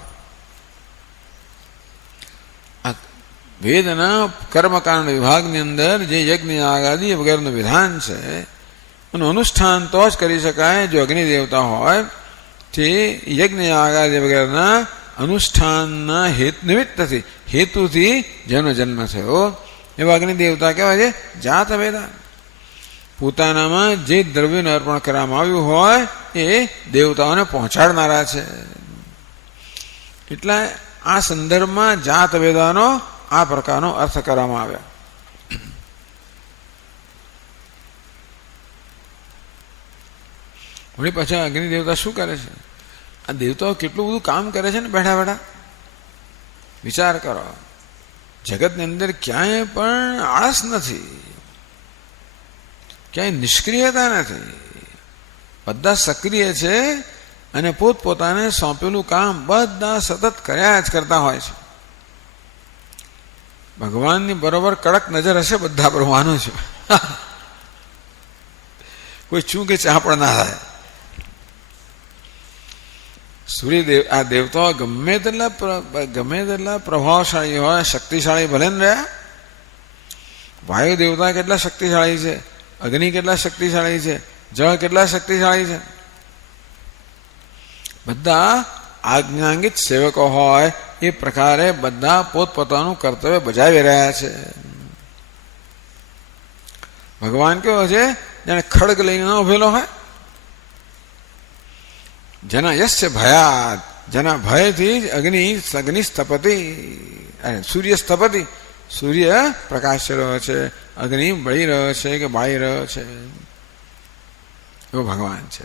વેદના કર્મકાંડ વિભાગની અંદર જે યજ્ઞ યાગાદિ વગેરેનું વિધાન છે એનું અનુષ્ઠાન તો જ કરી શકાય જો અગ્નિ દેવતા હોય. તે યજ્ઞ યાગાદિ વગેરેના અનુષ્ઠાનના નિમિત્તથી હેતુથી જેનો જન્મ થયો એવા અગ્નિ દેવતા કહેવાય છે જાત વેદા. પોતાનામાં જે દ્રવ્યને અર્પણ કરવામાં આવ્યું હોય એ દેવતાઓને પહોંચાડનારા છે. એટલે આ સંદર્ભમાં જાત વેદાનો આ પ્રકારનો અર્થ કરવામાં આવ્યો. વળી પાછા અગ્નિ દેવતા શું કરે છે? આ દેવતાઓ કેટલું બધું કામ કરે છે ને બેઠા બેઠા. વિચાર કરો, જગતની અંદર ક્યાંય પણ આળસ નથી, ક્યાંય નિષ્ક્રિયતા નથી, બધા સક્રિય છે અને પોતપોતાને સોંપેલું કામ બધા સતત કર્યા જ કરતા હોય છે. ભગવાનની બરોબર કડક નજર હશે બધા પર, માનું છે. કોઈ શું કે ચા પણ ના થાય. સૂર્યદેવ આ દેવતાઓ ગમે તેટલા પ્રભાવશાળી હોય, શક્તિશાળી ભલે ને રહ્યા. વાયુ દેવતા કેટલા શક્તિશાળી છે, અગ્નિ કેટલા શક્તિશાળી છે, જળ કેટલા શક્તિશાળી છે. બધા આજ્ઞાંગિત સેવકો હોય એ પ્રકારે બધા પોતપોતાનું કર્તવ્ય બજાવી રહ્યા છે. ભગવાન કેવો છે? જાણે ખડગ લઈને ન ઉભેલો હોય. જેના યસ્ય ભયાત, જેના ભયથી અગ્નિ સ્થપતિ, સૂર્ય સ્થપતિ, સૂર્ય પ્રકાશ રહ્યો છે, અગ્નિ બળી રહ્યો છે કે બાળી રહ્યો છે, એવો ભગવાન છે.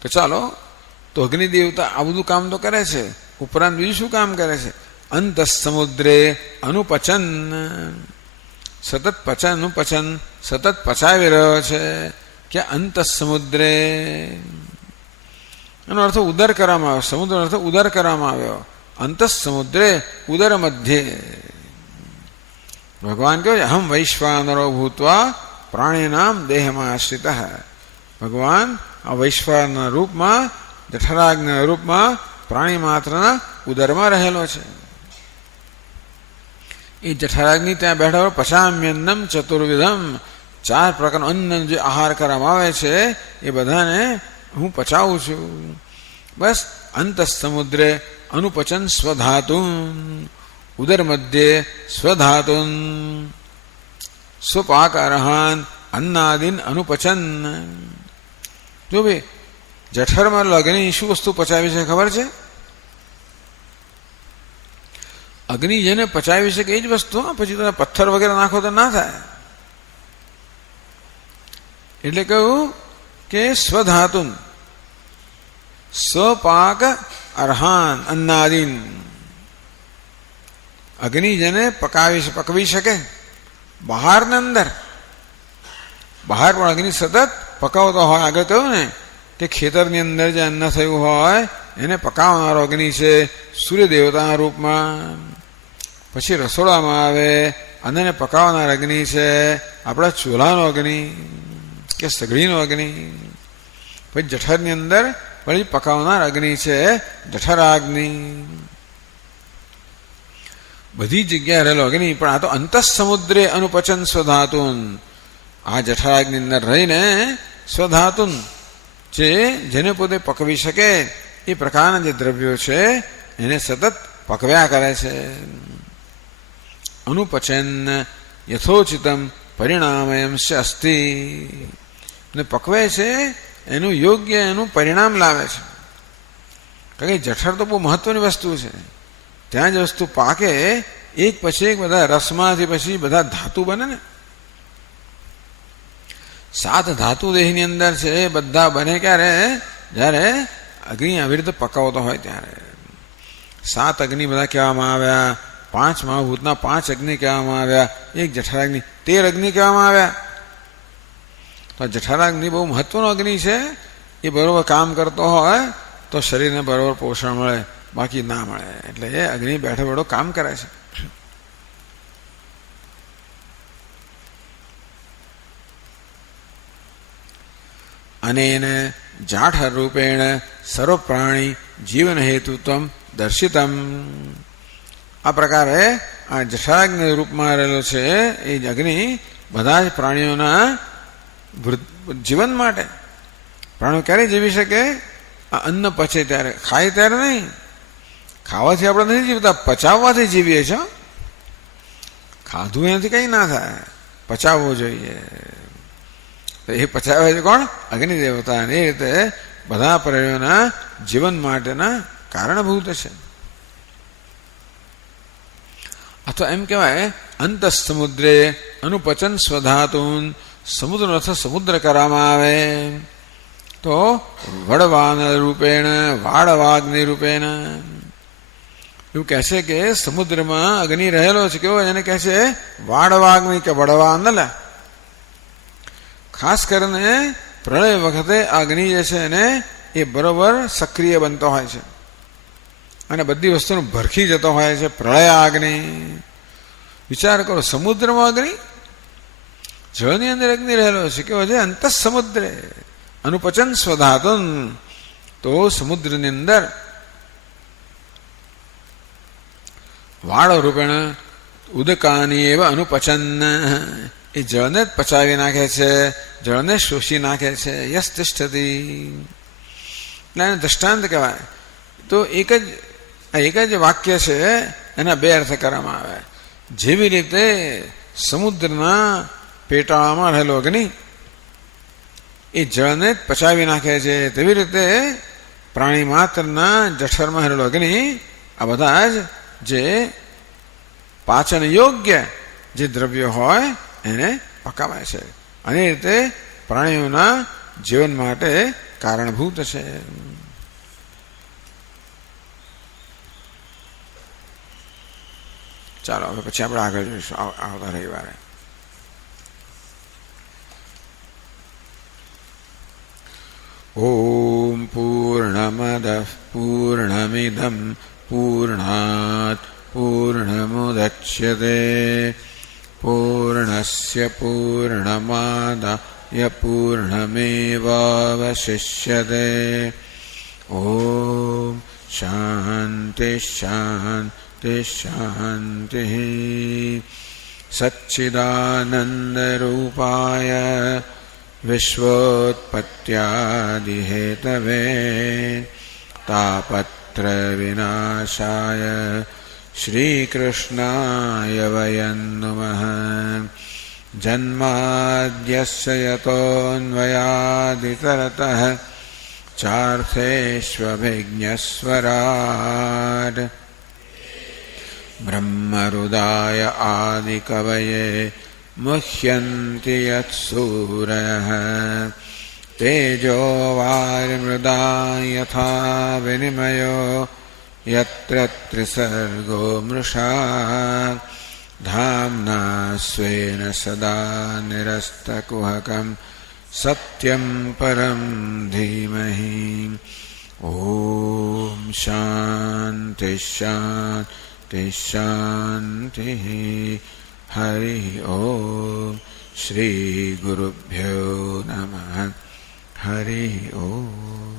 તો ચાલો, તો અગ્નિ દેવતા આ બધું કામ તો કરે છે, ઉપરાંત બીજું શું કામ કરે છે? અંત સમુદ્રે અનુપચન, સતત અનુપચન, સતત પચાવી રહ્યો છે. કે અંત સમુદ્રે એનો અર્થ ઉદર કરવામાં આવ્યો, સમુદ્રનો અર્થ ઉદર કરવામાં આવ્યો. અંત સમુદ્રે ઉદર મધ્યે ભગવાન કહે છે અહમ વૈશ્વાનરો ભૂત્વા પ્રાણીનામ દેહમાં આશ્રિત. ભગવાન આ વૈશ્વાનરના રૂપમાં, જઠરાગ્નિના રૂપમાં પ્રાણી માત્રના ઉદરમાં રહેલો છે. એ જઠરાગ્નિ ત્યાં બેઠા હોય. પચામ્યન્નમ ચતુર્વિધમ, 4 પ્રકારનો અન્ન જે આહાર કરવામાં આવે છે એ બધાને હું પચાવું છું. બસ અંત સમુદ્રે અનુપચન સ્વધાતુન, ઉદર મધ્યે સ્વધાતુન, સ્વપાક અર્હાન અન્નાદિન અનુપચન. જો ભાઈ જઠરમાં અગ્નિ શું વસ્તુ પચાવી છે ખબર છે? અગ્નિ જેને પચાવી શકે એ જ વસ્તુ. પછી તમે પથ્થર વગેરે નાખો તો ના થાય. એટલે કહ્યું કે સ્વધાતુન, સ્વપાક અર્હાન અન્નાદિન. અગ્નિ જેને પકવી શકે બહાર ને અંદર. બહાર પણ અગ્નિ સતત પકાવતો હોય. આગળ કહ્યું ને કે ખેતરની અંદર જે અન્ન થયું હોય એને પકાવનારો અગ્નિ છે સૂર્ય દેવતાના રૂપમાં. પછી રસોડામાં આવે અન્નને પકાવનાર અગ્નિ છે આપણા ચૂલાનો અગ્નિ કે સગડીનો અગ્નિ. પછી જઠરની અંદર વળી પકાવનાર અગ્નિ છે જઠરાગ્નિ. બધી જગ્યાએ રહેલો અગ્નિ. પણ આ તો અંત સમુદ્રે અનુપચન સ્વધાતુન. આ જઠરાગ્નિ અંદર રહીને સ્વધાતુન, જેને પોતે પકવી શકે એ પ્રકારના જે દ્રવ્યો છે એને સતત પકવ્યા કરે છે. અનુપચન યથોચિતમ પરિણામયંશ અસ્તિ. ને પકવે છે એનું યોગ્ય એનું પરિણામ લાવે છે. કારણ કે જઠર તો બહુ મહત્વની વસ્તુ છે. ત્યાં જ વસ્તુ પાકે એક પછી એક બધા રસમાંથી પછી બધા ધાતુ બને ને. 7 ધાતુ દેહની અંદર છે એ બધા બને ક્યારે? જ્યારે અગ્નિ આવી રીતે પકાવતો હોય ત્યારે. 7 અગ્નિ બધા કહેવામાં આવ્યા. 5 મહાભૂતના 5 અગ્નિ કહેવામાં આવ્યા. 1 જઠરાગ્નિ 13 અગ્નિ કહેવામાં આવ્યા. તો જઠરાગ્નિ બહુ મહત્વનો અગ્નિ છે. એ બરોબર કામ કરતો હોય તો શરીરને બરોબર પોષણ મળે, બાકી ના મળે. એટલે એ અગ્નિ બેઠો બેઠો કામ કરે છે. અનેન જાઠ રૂપેણ સર્વ પ્રાણી જીવન હેતુત્વમ દર્શિતમ. આ પ્રકારે આ જઠરાગ્નિ રૂપમાં રહેલો છે એ અગ્નિ બધા જ પ્રાણીઓના જીવન માટે. પ્રાણીઓ ક્યારે જીવી શકે? આ અન્ન પચે ત્યારે, ખાય ત્યારે નહીં. ખાવાથી આપણે નથી જીવતા, પચાવવાથી જીવીએ છીએ. ખાધું એનાથી કંઈ ના થાય, પચાવવું જોઈએ. તો એ પચાવે છે કોણ? અગ્નિ દેવતા. એ રીતે બધા પ્રાણીઓના જીવન માટેના કારણભૂત છે. અથવા એમ કહેવાય અંત સમુદ્રે અનુપચન સ્વધાતુન. સમુદ્રનો અર્થ સમુદ્ર કરવામાં આવે તો વડવાન રૂપેણ વાડવાગ્નિ રૂપેણ. એવું કહે છે કે સમુદ્રમાં અગ્નિ રહેલો છે. કેવો? એને કહે છે વાડવાગ્નિ કે વડવાનલ. ખાસ કરીને પ્રલય વખતે અગ્નિ જે છે એને એ બરોબર સક્રિય બનતો હોય છે અને બધી વસ્તુનું ભરખી જતો હોય છે. પ્રલય અગ્નિ. વિચાર કરો, સમુદ્રમાં અગ્નિ, જળની અંદર અગ્નિ રહેલો છે. કેવો છે? અંત સમુદ્રે અનુપચન સ્વધાતુન. તો સમુદ્રની અંદર વાળ રૂપેણ ઉદકાની એવા અનુપચન. એ જળને જ પચાવી નાખે છે, જળને શોષી નાખે છે. યસ તિષ્ઠતિ એટલે એને દ્રષ્ટાંત કહેવાય. તો એક જ વાક્ય છે, એના બે અર્થ કરવામાં આવે. જેવી રીતે સમુદ્રના પેટાળામાં રહેલો અગ્નિ એ જળને જ પચાવી નાખે છે, તેવી રીતે પ્રાણી માત્રના જઠરમાં રહેલો અગ્નિ આ બધા જ જે પાચન યોગ્ય જે દ્રવ્યો હોય એને પકાવે છે. અને એ રીતે પ્રાણીઓના જીવન માટે કારણભૂત છે. ચાલો હવે પછી આપણે આગળ જોઈશું આવતા રવિવારે. ઓમ પૂર્ણમદ પૂર્ણમિદં પૂર્ણાત પૂર્ણમુદચ્યતે પૂર્ણસ્ય પૂર્ણમાદાય પૂર્ણમેવાવશિષ્યતે. ઓમ શાંતિ શાંતિ શાંતિ. સચ્ચિદાનંદરૂપાય વિશ્વોત્પત્યાદિહેતવે તાપત્રવિનાશાય શ્રીકૃષ્ણાય વયં નમઃ. જન્માદ્યસ્ય યતોન્વયાદિતરતઃ ચાર્થેષ્વभिज्ञस्वराट् બ્રહ્મહૃદાય આદિકવયે મુહ્યન્તિ યત્સૂરયઃ. તેજો વારિમૃદા યથા વિનિમયો यत्र त्रिसर्गो मृषा धाम्ना स्वेन सदा निरस्तकुहकं सत्यं परं धीमहि. ओम शांति शांति शांति. हरि ओम. श्री गुरुभ्यो नमः. हरि ओम.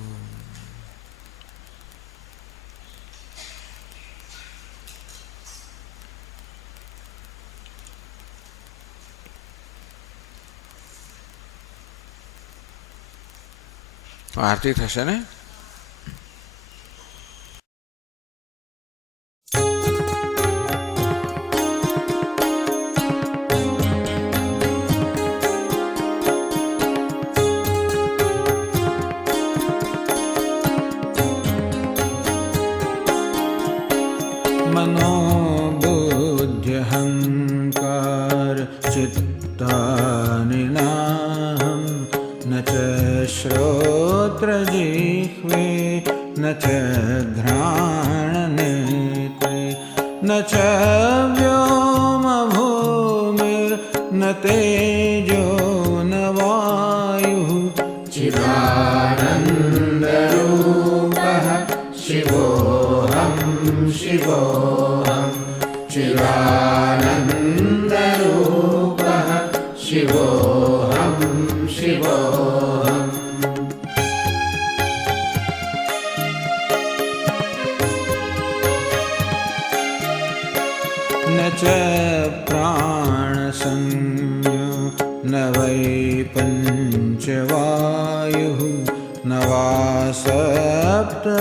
આરતી થશે ને? मनोबुद्ध्यहंकार चित्तानि नाहं न च श्रोत्रजिह्वे न च घ्राणनेत्रे न च व्योमभूमिर्न तेजो न वायुः. चिदानन्दरूपः शिवोऽहं शिवोऽहं. चिदानन्दरूपः शिवोऽहं शिवोऽहम्. न च प्राणसंज्ञो न वै पञ्चवायुः न वा सप्तधातुर्न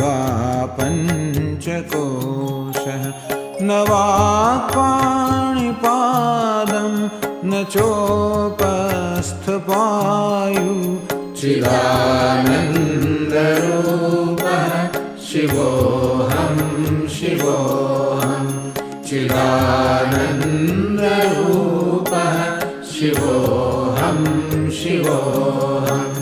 वा पञ्चकोशः न वाक्पाणिपादं न चोपस्थपायु चिदानन्दरूपः शिवोऽहं शिवोऽहं चिदानन्दरूपः शिवोऽहं शिवोऽहम्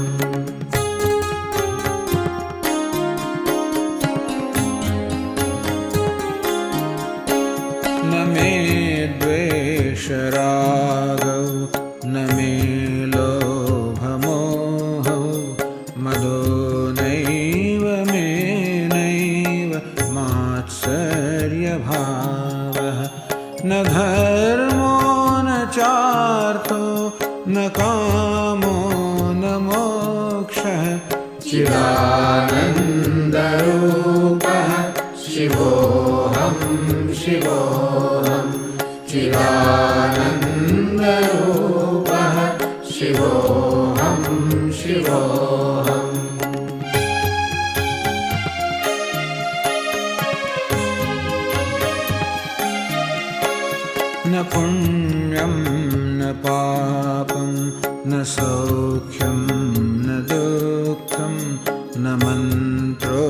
न मे द्वेषरागौ न मे लोभमोहौ मदो नैव मे नैव मात्सर्यभावः न धर्मो न चार्थो न कामो न मोक्षः चिदानन्दरूपः शिवोऽहं शिवोऽहं चिदानन्दरूपः शिवोऽहं शिवोऽहम् न पुण्यं न पापं न सौख्यं न दुःखं न मन्त्रो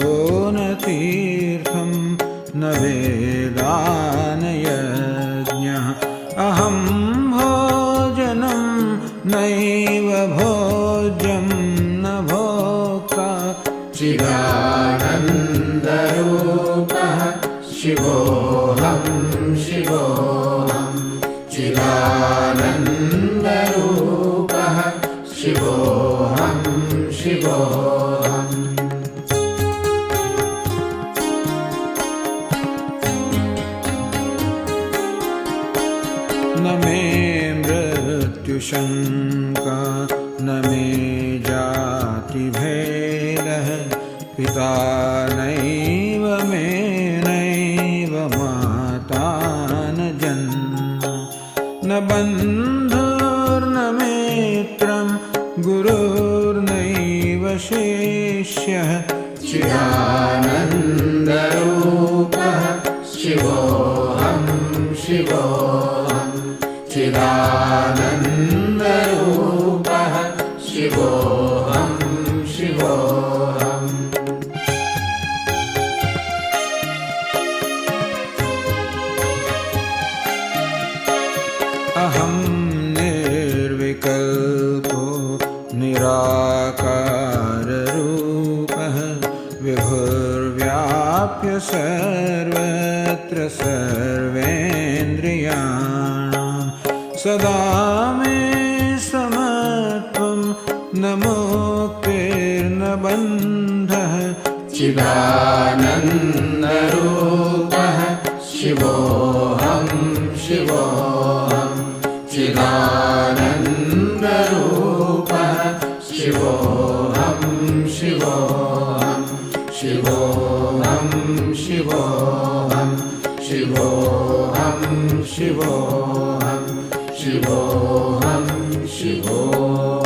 न तीर्थं न वेदा न यज्ञः अहं भोजनं नैव भोज्यं न भोक्ता चिदानन्दरूपः शिवोऽहं शिवोऽहं चिदानन्दरूपः शिवोऽहं शिवोऽहम् न मे मृत्युशङ्का न मे जातिभेदः पिता नैव मे नैव माता न जन्म न बन्धुर्न मित्रं गुरुर्नैव शिष्यः चिदानन्दरूपः शिवोऽहं शिवोऽहं चिदानन्दरूपः शिवोऽहं शिवोऽहम् अहं निर्विकल्पो निराकाररूपः विभुर्व्याप्य सर्वत्र सर्वेन्द्रियाणां सदा मे समत्वं न मुक्तिर्न बन्धः चिदानन्दरूपः शिवोऽहं शिवोऽहं चिदानन्दरूपः शिवोऽहं शिवोऽहं शिवोऽहं शिवोऽहं शिवोऽहं शिवोऽहं शिवोऽहं शिवोऽहम्